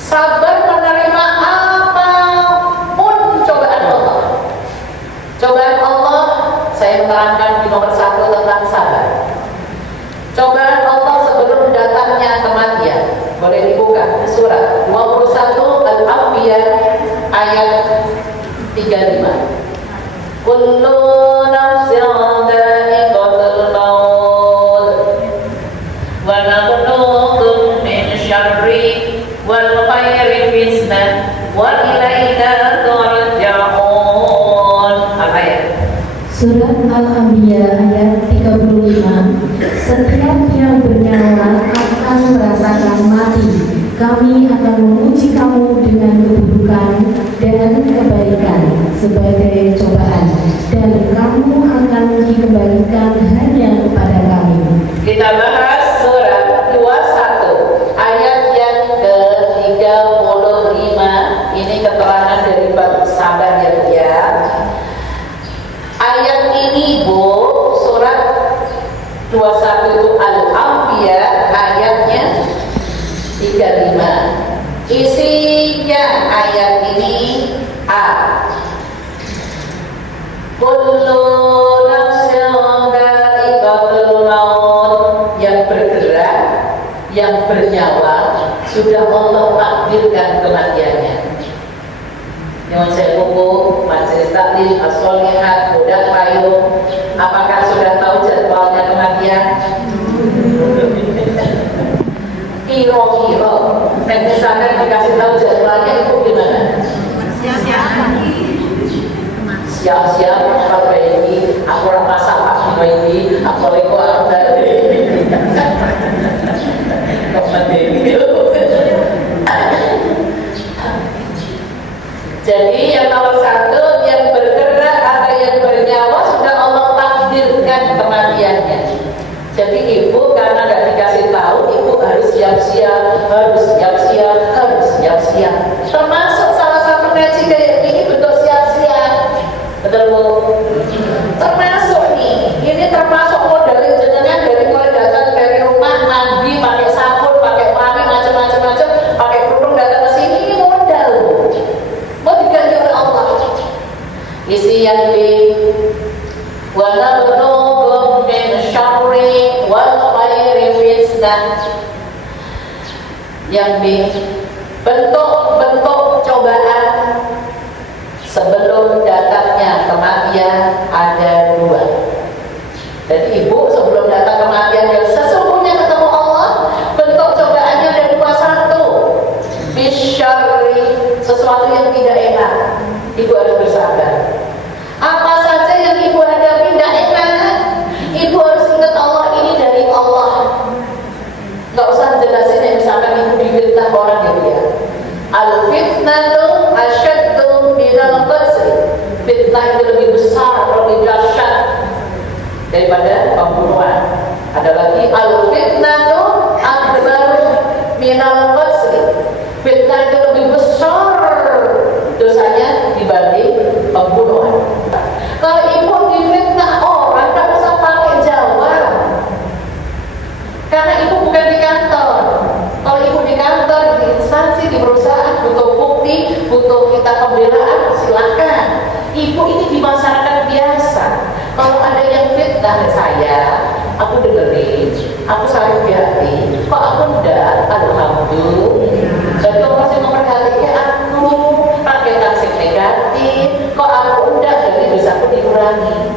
Sabar menerima apapun cobaan Allah. Cobaan Allah saya menerangkan di nomor 1 tentang sabar. Cobaan Allah sebelum datangnya kematian. Boleh dibuka surat 21 Al-Anbiya ayat 35. Kullu nafsin dha'iqatul maut wa nabluukum min syarri wal khairi fitnah wa ilaina turja'un. Al-ayat. Surat Al-Anbiya ayat 35. Setiap yang bernyawa akan merasakan mati. Kami akan menguji kamu dengan keburukan dan kebaikan sebagai cobaan, dan kamu akan dikembalikan hanya kepada kami. Kita bahas surat 21 ayat yang ke-35. Ini keterangan dari bab sabar ya Bu ya. Ayat ini Bu, surat 21 itu Al-Anbiya ayatnya 35. Isinya ayat ini A. Kullu nafsin dha'iqatul maut, yang bergerak, yang bernyawa sudah Allah takdirkan kematiannya. Yang saya buku majelis taklim as-solihat budak payung, apakah sudah tahu jadwalnya kematian? Kira-kira dan misalkan dikasih tahu jadwalnya itu gimana? Siap-siap Pak Bayi, aku orang masak Pak Bayi, aku leko aku dari Jadi yang nomor satu, yang bergerak atau yang bernyawa sudah Allah takdirkan kematiannya. Jadi ibu karena nggak dikasih tahu, ibu harus siap-siap, harus siap-siap, harus siap-siap. Termasuk salah satu ngaji kayak ini bentuk siap-siap, betul Bu? Termasuk nih, ini termasuk modal jenengan dari mulai datang dari rumah mandi pakai sabun, pakai wangi macam-macam, pakai kerudung datang ke sini, ini modal Bu. Mau diganti oleh Allah. Isi yang di wala berogom min syarri wal khairi fitnah. Yang di bentuk-bentuk cobaan sebelum datangnya kematian ada dua. Jadi ibu sebelum datang kematian yang sesungguhnya ketemu Allah, bentuk cobaannya ada dua. Satu, bisyarri, sesuatu yang tidak enak, ibu harus bersabar. Apa saja yang ibu hadapi tidak enak, ibu harus ingat Allah, ini dari Allah. Nggak usah jelasin yang misalkan ibu difitnah orang gitu ya. Al-fitnatu asyaddu minal qatl. Fitnah itu lebih besar, lebih dahsyat daripada pembunuhan. Ada lagi al-fitnatu akbaru minal qatl. Fitnah itu lebih besar dosanya dibanding pembunuhan. Kalau ibu difitnah orang, tak usah pakai jawab, karena ibu bukan di kantor. Kalau ibu di kantor, di instansi, di perusahaan, butuh bukti, butuh kita pembelaan, silakan. Ibu ini di masyarakat biasa. Kalau ada yang fitnah saya, aku dengerin, aku saling hati. Kok aku enggak? Alhamdulillah. Jadi orang yang memperhatikan aku, pakai taksi negatif. Kok aku enggak? Jadi dosaku dikurangi.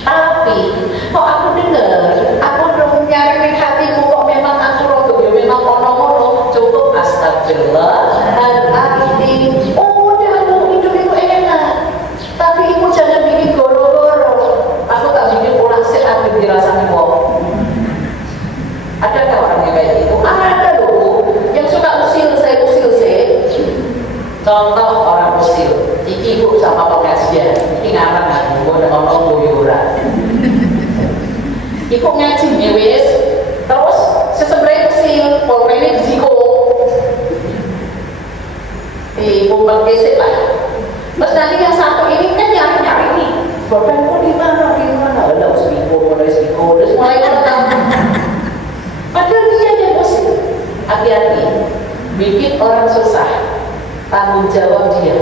Tapi kok aku dengar, aku dong nyari hatiku, kok memang aku rodo, ya memang kono-kono, cukup astagfirullahaladzim. Oh, udah dong, hidup itu enak. Tapi ibu jangan bikin goro-goro. Aku tak bikin ulang sehat dirasani kok. Ada orang yang kayak gitu? Ada loh, yang suka usil saya. Contoh orang usil, iki ibu sama pengajian, iki ngarang aku, ada orang boyoran. Iku ngaji wis, terus sesebrang usil, polpene disiko. Ibu bergesek lah. Terus nanti yang satu ini kan nyari-nyari nih, badanku di mana? Ada usiko, terus mulai datang. Padahal dia yang usil. Hati-hati, bikin orang susah, tanggung jawab dia.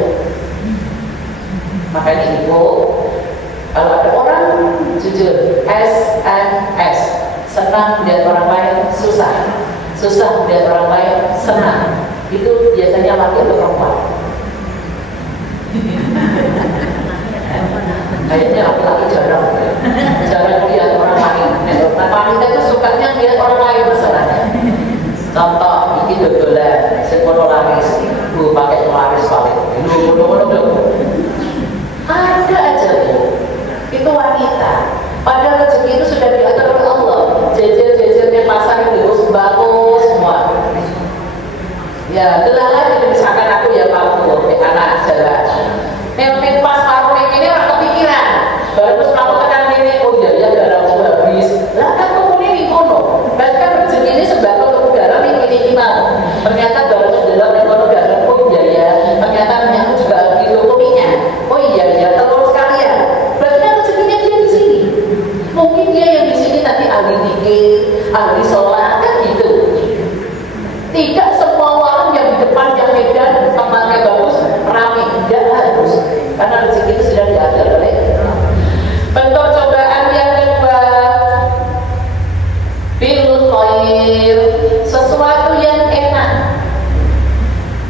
Makanya ibu, kalau ada orang jujur, SNS, senang melihat orang lain susah melihat orang lain senang. Itu biasanya laki atau perempuan? Kayaknya laki-laki jarang lihat orang lain. Nah, wanita itu sukanya lihat orang lain masalahnya. Contoh, ini dodolan, sekolah laris, bu pakai pelaris paling, ada aja bu, itu wanita. Padahal rezeki itu sudah diatur oleh Allah. Jejer-jejernya pasar itu sembako semua. Ya, delala itu misalkan aku ya mampu, anak jalan. Mungkin pas paruh yang ini orang kepikiran, baru terus melakukan ini, oh iya darah aku habis. Lah kan kamu ini kono, bahkan rezeki ini sembako untuk garam ini mau. Ternyata baru menjelang yang kono garam, oh iya ternyata minyakku juga habis untuk minyak. Oh iya telur sekalian. Berarti kan rezekinya dia di sini. Mungkin dia yang di sini nanti ahli zikir, ahli sholat kan gitu. Tidak semua warung yang di depan yang medan tempatnya bagus ramai, tidak harus, karena rezeki itu sudah diatur oleh bentuk cobaan yang kedua. Bil khair, sesuatu yang enak.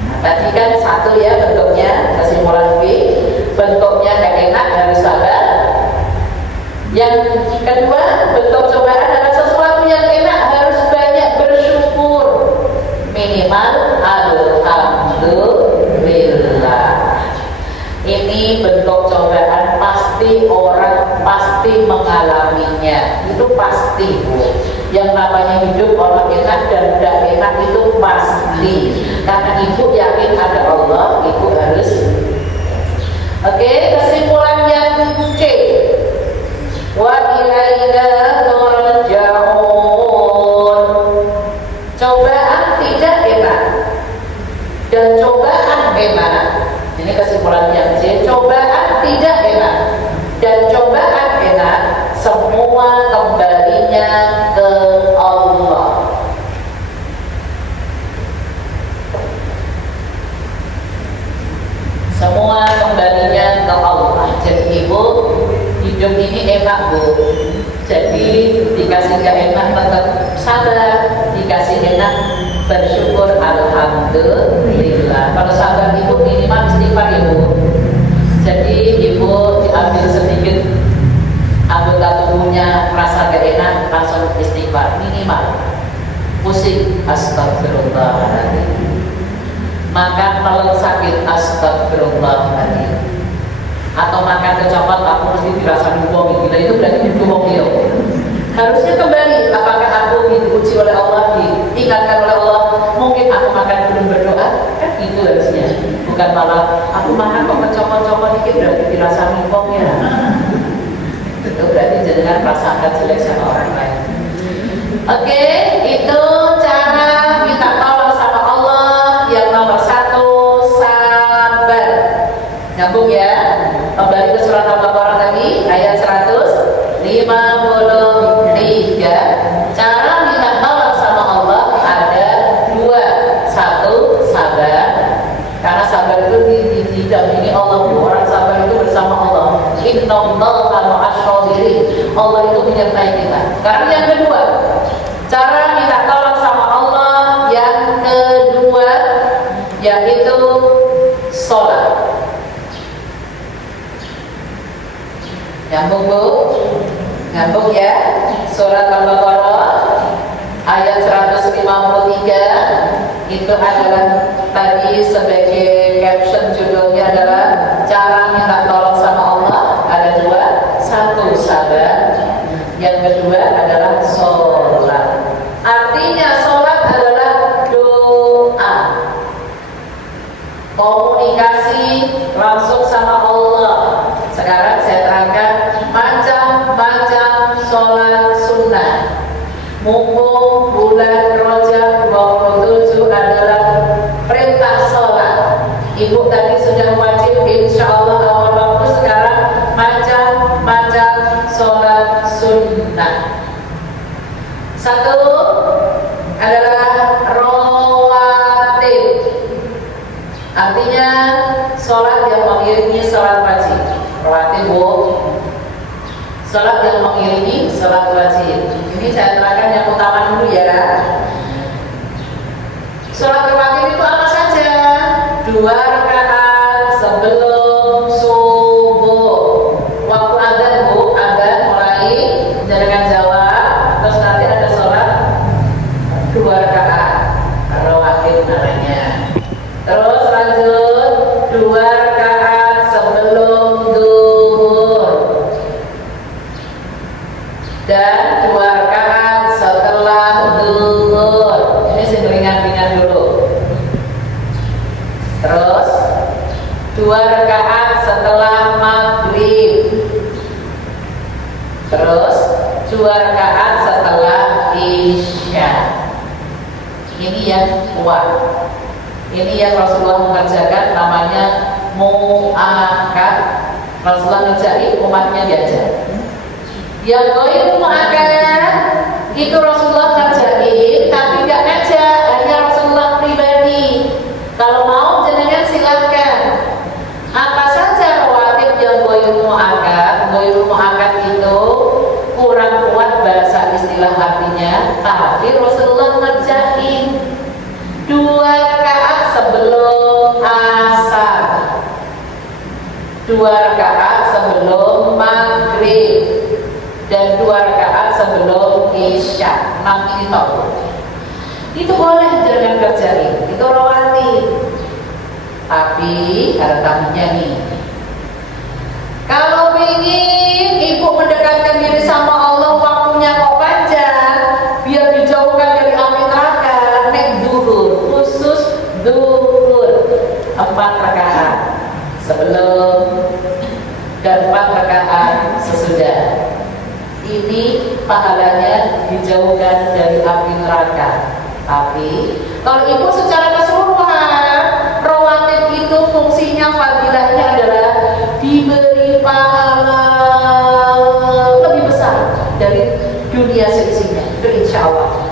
Nah, tadi kan satu ya bentuknya, kesimpulan B, bentuknya yang enak harus sabar. Yang kedua, bentuk cobaan adalah sesuatu yang enak harus banyak bersyukur. Minimal alhamdulillah. Ini bentuk cobaan pasti orang pasti mengalaminya. Itu pasti Bu. Yang namanya hidup orang enak dan tidak enak itu pasti. Karena ibu yakin ada Allah, ibu harus Oke, kesimpulan yang C. Wa ilaina turja'un. Cobaan tidak enak dan cobaan enak. Ini kesimpulan yang C. Cobaan tidak enak dan cobaan enak, semua kembalinya ke Allah. Semua kembalinya ke Allah. Jadi ibu, hidup ini enak bu. Jadi dikasih gak enak tetap sabar, dikasih enak bersyukur alhamdulillah. Kalau sabar ibu minimal istighfar ya bu. Jadi ibu diambil sedikit anggota tubuhnya rasa gak enak, langsung istighfar minimal. Pusing, astagfirullahaladzim. Makan kalau sakit, astagfirullahaladzim. Atau makan kecopot, aku mesti dirasa dibohongi. Gila, itu berarti dibohongi ya. Harusnya kembali, apakah aku diuji oleh Allah, diingatkan oleh Allah, mungkin aku makan belum berdoa, kan itu harusnya. Bukan malah, aku makan kok kecopot-copot dikit, berarti dirasa dibohong ya. Itu berarti jangan rasakan jelek sama orang lain. Oke, itu cara minta tolong sama Allah. Yang nomor 1, sabar. Nyambung ya. Kembali ke surat Al-Baqarah tadi, ayat 153. Cara minta tolong sama Allah ada 2. 1, sabar. Karena sabar itu didampingi Allah. Orang sabar itu bersama Allah. Innallaha ma'asy-syabirin. Allah itu menyertai kita. Sekarang yang kedua, cara minta tolong sama Allah yang kedua yaitu sholat. Nyambung bu? Nyambung ya. Surat Al-Baqarah ayat 153 itu adalah tadi sebagai caption judulnya adalah cara minta tolong sama Allah. Ada 2, 1 sabar, yang kedua adalah sholat. Artinya sholat adalah doa, komunikasi langsung sama Allah. Sekarang saya terangkan macam-macam sholat sunnah. Mumpung bulan Rajab 27 adalah perintah sholat. Ibu tadi sudah wajib insya Allah awal waktu. Sekarang macam-macam sholat sunnah. 1 adalah rawatib. Artinya sholat yang mengiringi sholat wajib. Rawatib bu, sholat yang mengiringi sholat wajib. Ini saya terangkan yang utama dulu ya. Sholat rawatib itu apa saja? 2 rakaat sebelum subuh. Waktu adzan bu, adzan mulai jangan jawab. Terus nanti ada sholat 2 rakaat rawatib namanya. Terus lanjut 2 rakaat sebelum zuhur dan 2 rakaat setelah zuhur. Ini ringan-ringan dulu. Terus 2 rakaat setelah maghrib. Terus 2 rakaat setelah isya. Ini yang kuat. Ini yang Rasulullah mengerjakan, namanya mu'akad. Rasulullah ngerjain, umatnya diajar. Yang goib mu'akad itu Rasulullah ngerjain, tapi gak ngajak, hanya Rasulullah pribadi. Kalau mau jenengan silahkan. Apa saja rawatib yang goib mu'akad? Goib mu'akad itu kurang kuat bahasa istilah artinya, tapi Rasulullah ngerjain. 2 rakaat sebelum asar, 2 rakaat sebelum maghrib, dan 2 rakaat sebelum isya. 6 ini tahu. Itu boleh jangan kerjain, itu rawatib. Tapi ada tamunya nih. Kalau ingin ibu mendekatkan diri sama Allah, waktunya kok panjang, biar dijauhkan dari api neraka, nek zuhur, khusus zuhur 4 rakaat sebelum dan 4 rakaat sesudah. Ini pahalanya dijauhkan dari api neraka. Tapi kalau ibu secara keseluruhan, rawatib itu fungsinya, fadilahnya adalah diberi pahala lebih besar dari dunia seisinya. Itu insya Allah.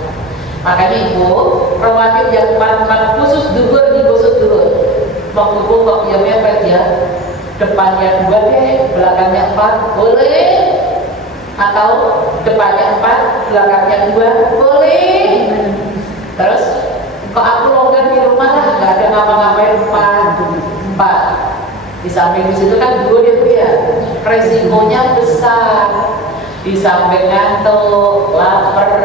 Makanya ibu, rawatib yang 4 khusus duhur digosok dulu. Waktu ibu kok ya mepet ya, depannya 2 deh, belakangnya 4, boleh. Atau depannya 4, belakangnya 2, boleh. Terus kok aku longgar di rumah lah, nggak ada ngapa-ngapain 4. Di samping di situ kan dulu dia resikonya besar. Di samping ngantuk, lapar,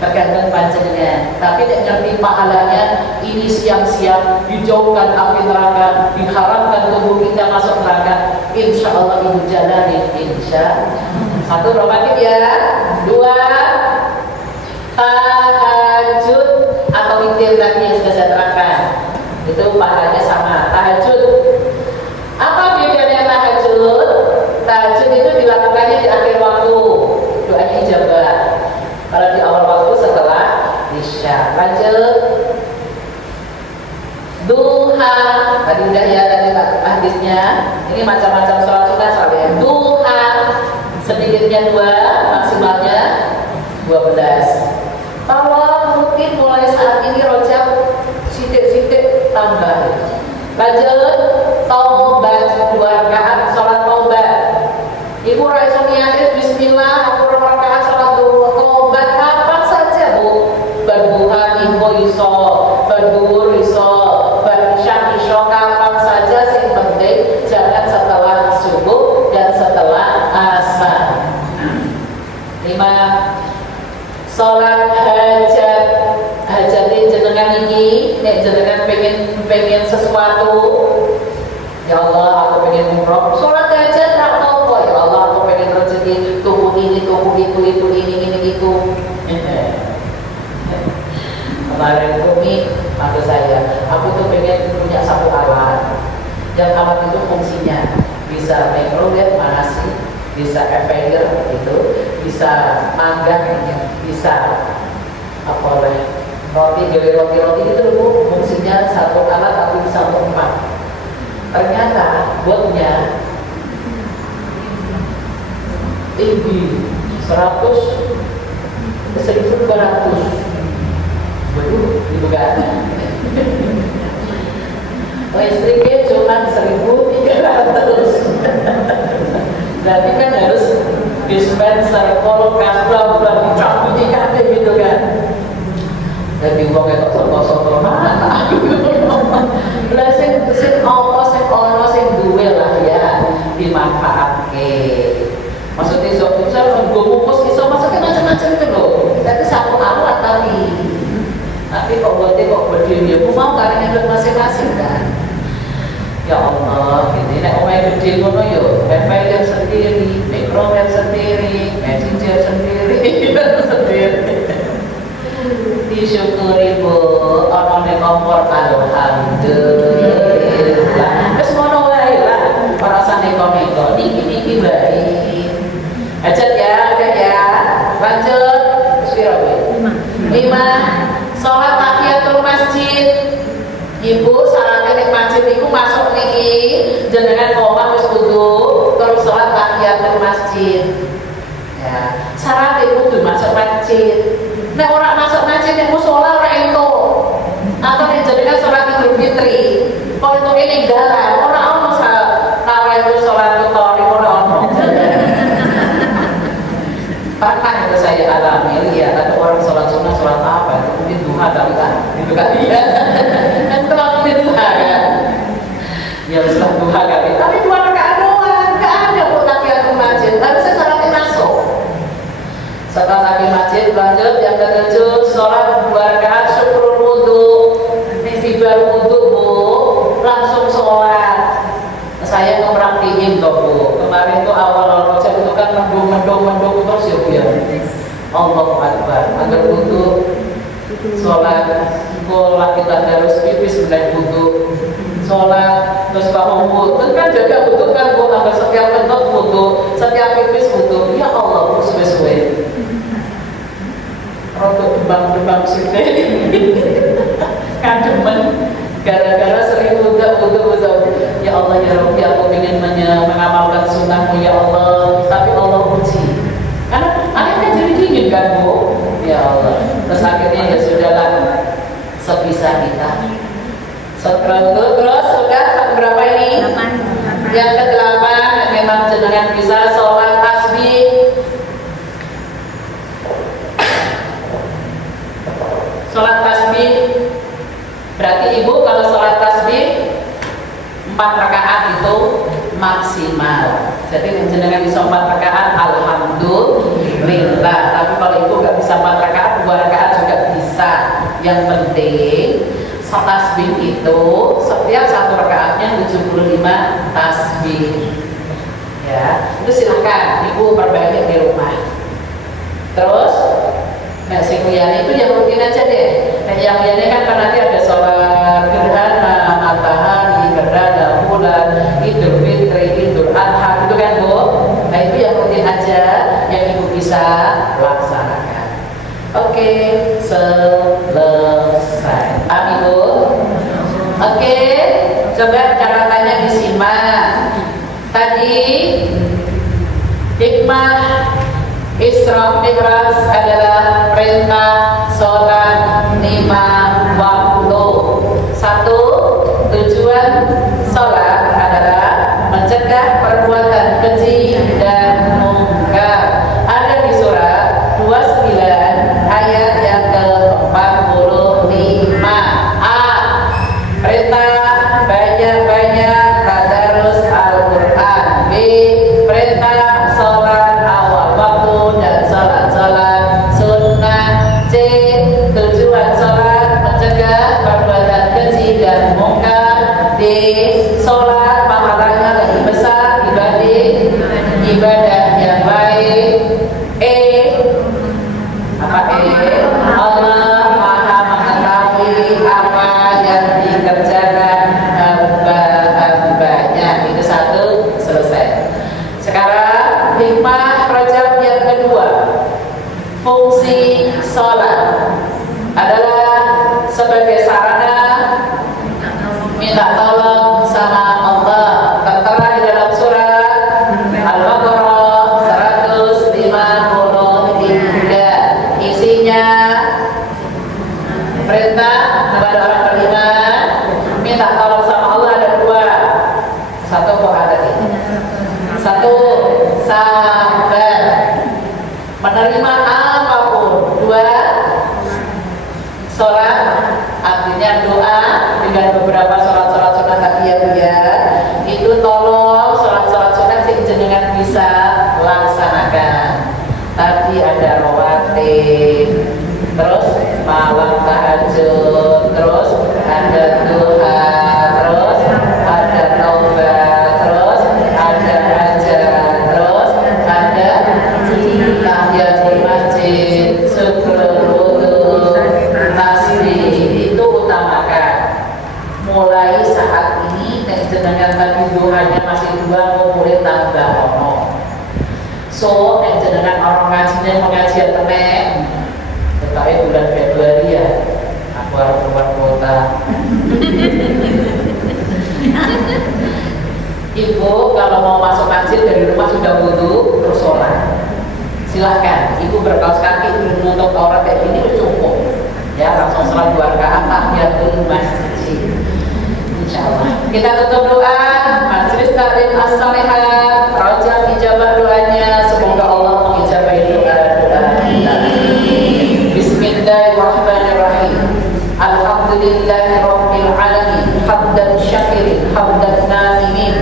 tergantung panjenengan. Tapi nek ngerti pahalanya, ini siang-siang dijauhkan api neraka, diharamkan tubuh kita masuk neraka. Insya Allah ibu jalanin, insya. 1 rawatib ya, 2 tahajud atau witir tadi yang sudah saya terangkan. Itu pahalanya sama. Tahajud. Apa bedanya tahajud? Tahajud itu dilakukannya di akhir waktu, doanya ijabah. Kalau di awal waktu setelah isya. Lanjut. Duha. Tadi udah ya, tadi hadisnya. Ini macam-macam sholat sunnah soalnya. Duha. Sedikitnya 2, maksimalnya 12. Kalau rutin mulai saat ini rojak sidik-sidik tambah. Lanjut. Taubat 2 rakaat sholat taubat. Ibu raiso niatin bismillah, aku 2 rakaat sholat taubat kapan saja bu. Berduha ibu iso, berduhur iso, berisya iso, kapan saja. Yang penting jangan setelah subuh dan setelah asar. 5. Sholat hajat. Hajat ini jenengan ini, nek jenengan pengen sesuatu, ya Allah aku pengen umroh, sholat hajat tak apa. Ya Allah aku pengen rezeki, tuku ini, tuku itu ini itu. Kemarin Umi maksud saya, aku tuh pengen punya 1 alat. Yang alat itu fungsinya bisa microwave manasi, bisa air fryer gitu, bisa manggang, bisa apa namanya, roti itu loh, fungsinya 1 alat tapi bisa untuk 4. Ternyata buatnya tinggi 1.200. Waduh, itu kan listriknya cuma 1.300. Berarti kan harus dispenser, kulkas, bla-bla, dicabut gitu kan. Jadi uang itu soto-soto mana? Lah sing apa sing ono sing duwe lah ya dimanfaatke. Maksudnya iso nggo bungkus iso masake macam-macam itu loh. Tapi 1 alat tapi kok berdiri ya mau karena hidup masing-masing kan. Ya Allah, ini nek omahe gede ngono yo, air sendiri, microwave sendiri, messenger sendiri, disyukuri bu, ono nek kompor alhamdulillah. Wis ngono wae lah, ora usah neko-neko, niki baik. Hajat ya, udah ya. Lanjut. Sepiro kowe? 5. Sholat tahiyatul masjid. Ibu syaratnya nek masjid iku masuk niki jenengan koma wis wudu terus sholat tahiyatul masjid. Ya, syarat ibu kudu masuk masjid. Nek ora masuk masjid nek musala ora entuk. Atau nek jenengan sholat Idul Fitri, kok itu ini dalan ora ono kawe itu sholat tori ora ono. Pernah itu saya alami, lihat ada orang sholat sunnah, sholat apa itu mungkin duha kali kan, gitu kan iya. Kan terlalu duha kan, ya setelah duha kali. Tapi 2 rakaat doang, nggak ada pun tahiyatul masjid. Harusnya syaratnya masuk. Setelah tahiyatul masjid, lanjut yang ke-7 sholat 2 rakaat syukur wudu. Tiba wudu bu, langsung sholat. Saya ngeperhatiin toh bu, kemarin tuh awal rojak itu kan mendung terus ya bu ya. Allahu Akbar, agar wudu sholat, sekolah kita harus pipis benar wudu, sholat Terus kalau foto kan jaga foto kan bu, sampai setiap bentuk foto, setiap pipis foto. Ya Allah, suwe-suwe. Rotok kembang-kembang suwe. Kademen gara-gara sering foto. Ya Allah ya Rabbi, aku ingin mengamalkan sunnahmu ya Allah, tapi Allah uji. Karena aneh kan jadi dingin kan bu. Ya Allah. Terus akhirnya ya sudahlah, sebisa kita. Terus sudah berapa ini? 8. Yang ke-8 memang jenengan bisa sholat tasbih. Sholat tasbih berarti ibu kalau sholat tasbih 4 rakaat itu maksimal. Jadi jenengan bisa 4 rakaat alhamdulillah. Tapi kalau ibu nggak bisa 4 rakaat, 2 rakaat juga bisa. Yang penting tasbih itu setiap 1 rakaatnya 75 tasbih. Ya, itu silahkan ibu perbaiki di rumah. Terus, nah si kuyane itu yang rutin aja deh. Nah yang kuyane kan nanti ada sholat gerhana matahari, gerhana bulan, Idul Fitri, Idul Adha, itu kan bu. Nah itu yang rutin aja yang ibu bisa laksanakan. Oke, selesai. Amin bu. Oke, coba catatannya disimak. Tadi hikmah Isra Mi'raj adalah perintah sholat 5 waktu. 1. Tujuan sholat adalah mencegah perbuatan keji dan mungkar. Ada di surat 29 ayat yang ke-45. A. Perintah banyak-banyak tadarus Al-Quran. B. Perintah sholat awal waktu dan sholat-sholat sunnah. C. Tujuan sholat mencegah perbuatan keji dan mungkar. D. Sholat pahalanya lebih besar dibanding ibadah yang lain. E. Apa E? Allah Maha mengetahui apa yang dikerjakan hamba-hambanya. Itu 1, selesai. Sekarang hikmah Rajab yang kedua. Fungsi sholat adalah sebagai sarana minta tolong sama Allah. Tertera di dalam surat Al-Baqarah 153. Isinya perintah kepada orang beriman minta tolong sama Allah ada 2. 1 kok ada ini. 1. Sabar menerima apapun. 2. Sholat artinya doa dengan beberapa sholat-sholat sunnah tadi ya. Itu tolong sholat-sholat sunnah sing jenengan bisa laksanakan. Tadi ada rawatib, terus malam tahajud, terus ada duha, terus ada taubat, terus ada ajar, terus ada tahiyatul masjid, syukur wudu, tasbih. Itu utamakan. Mulai saat ini jenengan tadi duhanya masih 2 mau mulai tambah ono. So, jenengan orang ngajinya pengajian temen. Tetapi bulan Februari ya, aku harus keluar kota. Ibu kalau mau masuk masjid dari rumah sudah wudu terus sholat. Silahkan, ibu berkaos kaki menutup aurat kayak gini cukup. Ya, langsung sholat 2 rakaat tahiyatul masjid. Insyaallah. Kita tutup doa. Majelis Taklim As-Salihat, Rajab ijabah doanya. Semoga Allah mengijabah doa-doa kita. Bismillahirrahmanirrahim. Alhamdulillahirabbil alamin. Hamdan syakirin, hamdan na'imin,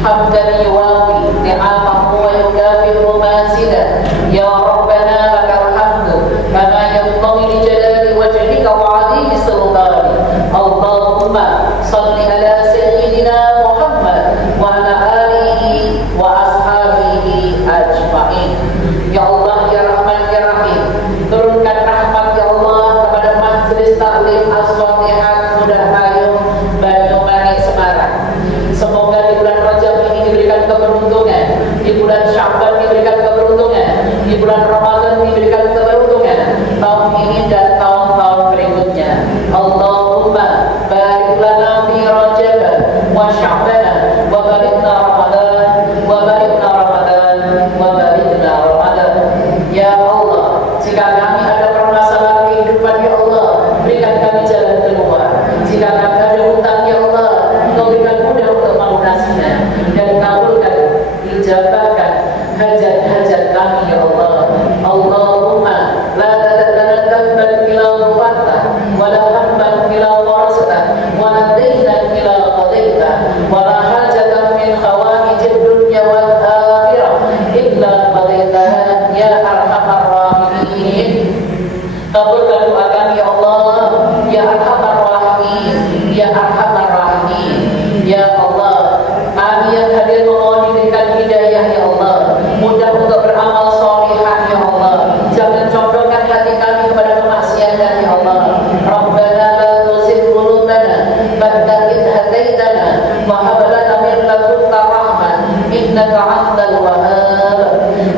hamdan yuwafi ni'amahu wa yukafiru mazidah. Ya Rabbana lakal hamdu kama yanbaghi li jalali wajhika wa 'azimi sultani. Allahumma shalli ala sayyidina Muhammad wa ala alihi wa ashabihi ajma'in. Ya Allah ya Rahman ya Rahim, turunkan rahmat ya Allah kepada Majelis Taklim As-Salihat Mudah Payung Banyumanik Semarang. وهدينا إلى قضيت ولا حاجة من حوائج الدنيا والآخرة إلا قضيتها يا أرحم الراحمين. Kabulkan doa kami ya Allah, ya Arhamar Rahimin, ya Arhamar Rahimin. Ya Allah, kami yang hadir memohon diberikan hidayah ya Allah, mudah untuk beramal sholihan ya Allah. Jangan condongkan hati kami kepada kemaksiatan ya Allah. Rabbana la tuzigh qulubana ba'da idh hadaitana wa hab lana min ladunka rahmah innaka antal wahhab.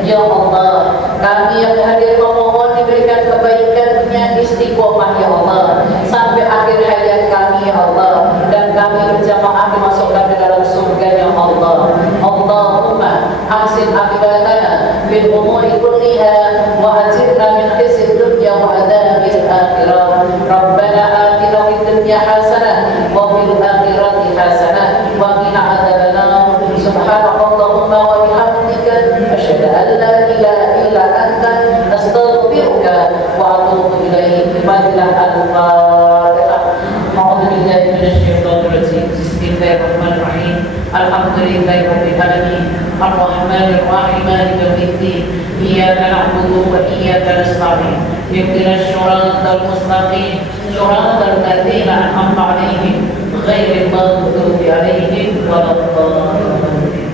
Ya Allah, kami yang hadir memohon diberikan kebaikannya, istiqomah ya Allah sampai akhir hayat kami ya Allah, dan kami berjamaah dimasukkan ke dalam surga ya Allah. Allahumma ahsin aqibatana bil umuri kulliha wa ajirna min khizyid dunya wa adzabil akhirah. Rabbana atina fid dunya hasanah wa fil akhirati hasanah wa qina adzabannar. Subhanallahumma wa bihamdika asyhadu an la ilaha illa anta astaghfiruka wa atubu ilaik. Fatilah al-Fatihah. A'udzu billahi minasyaitonir rajim. Bismillahirrahmanirrahim. Alhamdulillahirabbil alamin. Arrahmanir rahim. Maliki yaumiddin. Iyyaka na'budu wa iyyaka nasta'in. Ihdinas siratal mustaqim. Siratal ladzina an'amta 'alaihim ghairil maghdubi 'alaihim waladdallin.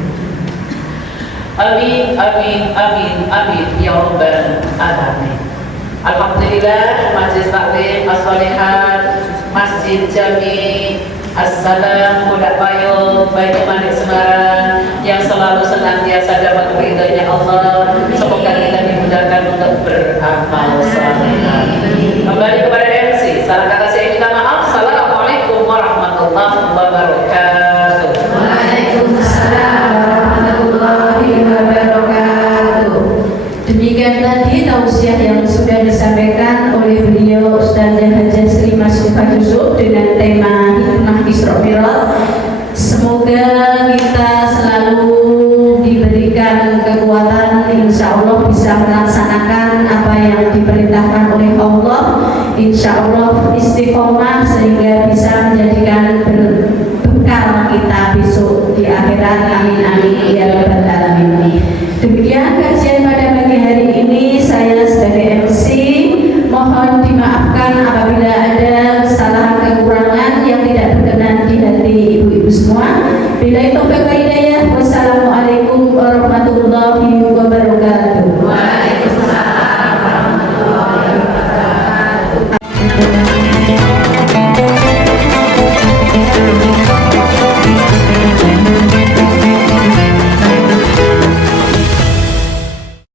Amin, amin, amin, amin ya rabbal alamin. Alhamdulillah, Majelis Taklim As-Sholihat Masjid Jami As-Salam Kudak Payung Banyumanik Semarang yang selalu senantiasa dapat ridhonya Allah. Semoga kita dimudahkan untuk beramal saleh. Kembali kepada MC, salah kata saya minta maaf. Assalamualaikum warahmatullahi wabarakatuh. Waalaikumsalam warahmatullahi wabarakatuh. Demikian tadi tausiah yang sudah disampaikan oleh beliau Ustazah Hajah Sri Masufah Yusuf dengan tema Hikmah Isra Mi'raj. Semoga kita selalu diberikan kekuatan, insya Allah bisa melaksanakan apa yang diperintahkan oleh Allah, insya Allah istiqomah sehingga bisa menjadikan bekal kita besok di akhirat. Amin amin ya rabbal alamin. Demikian kajian pada pagi hari ini. Saya sebagai MC mohon dimaafkan apabila ada kesalahan kekurangan yang tidak berkenan di hati ibu-ibu semua. Bila itu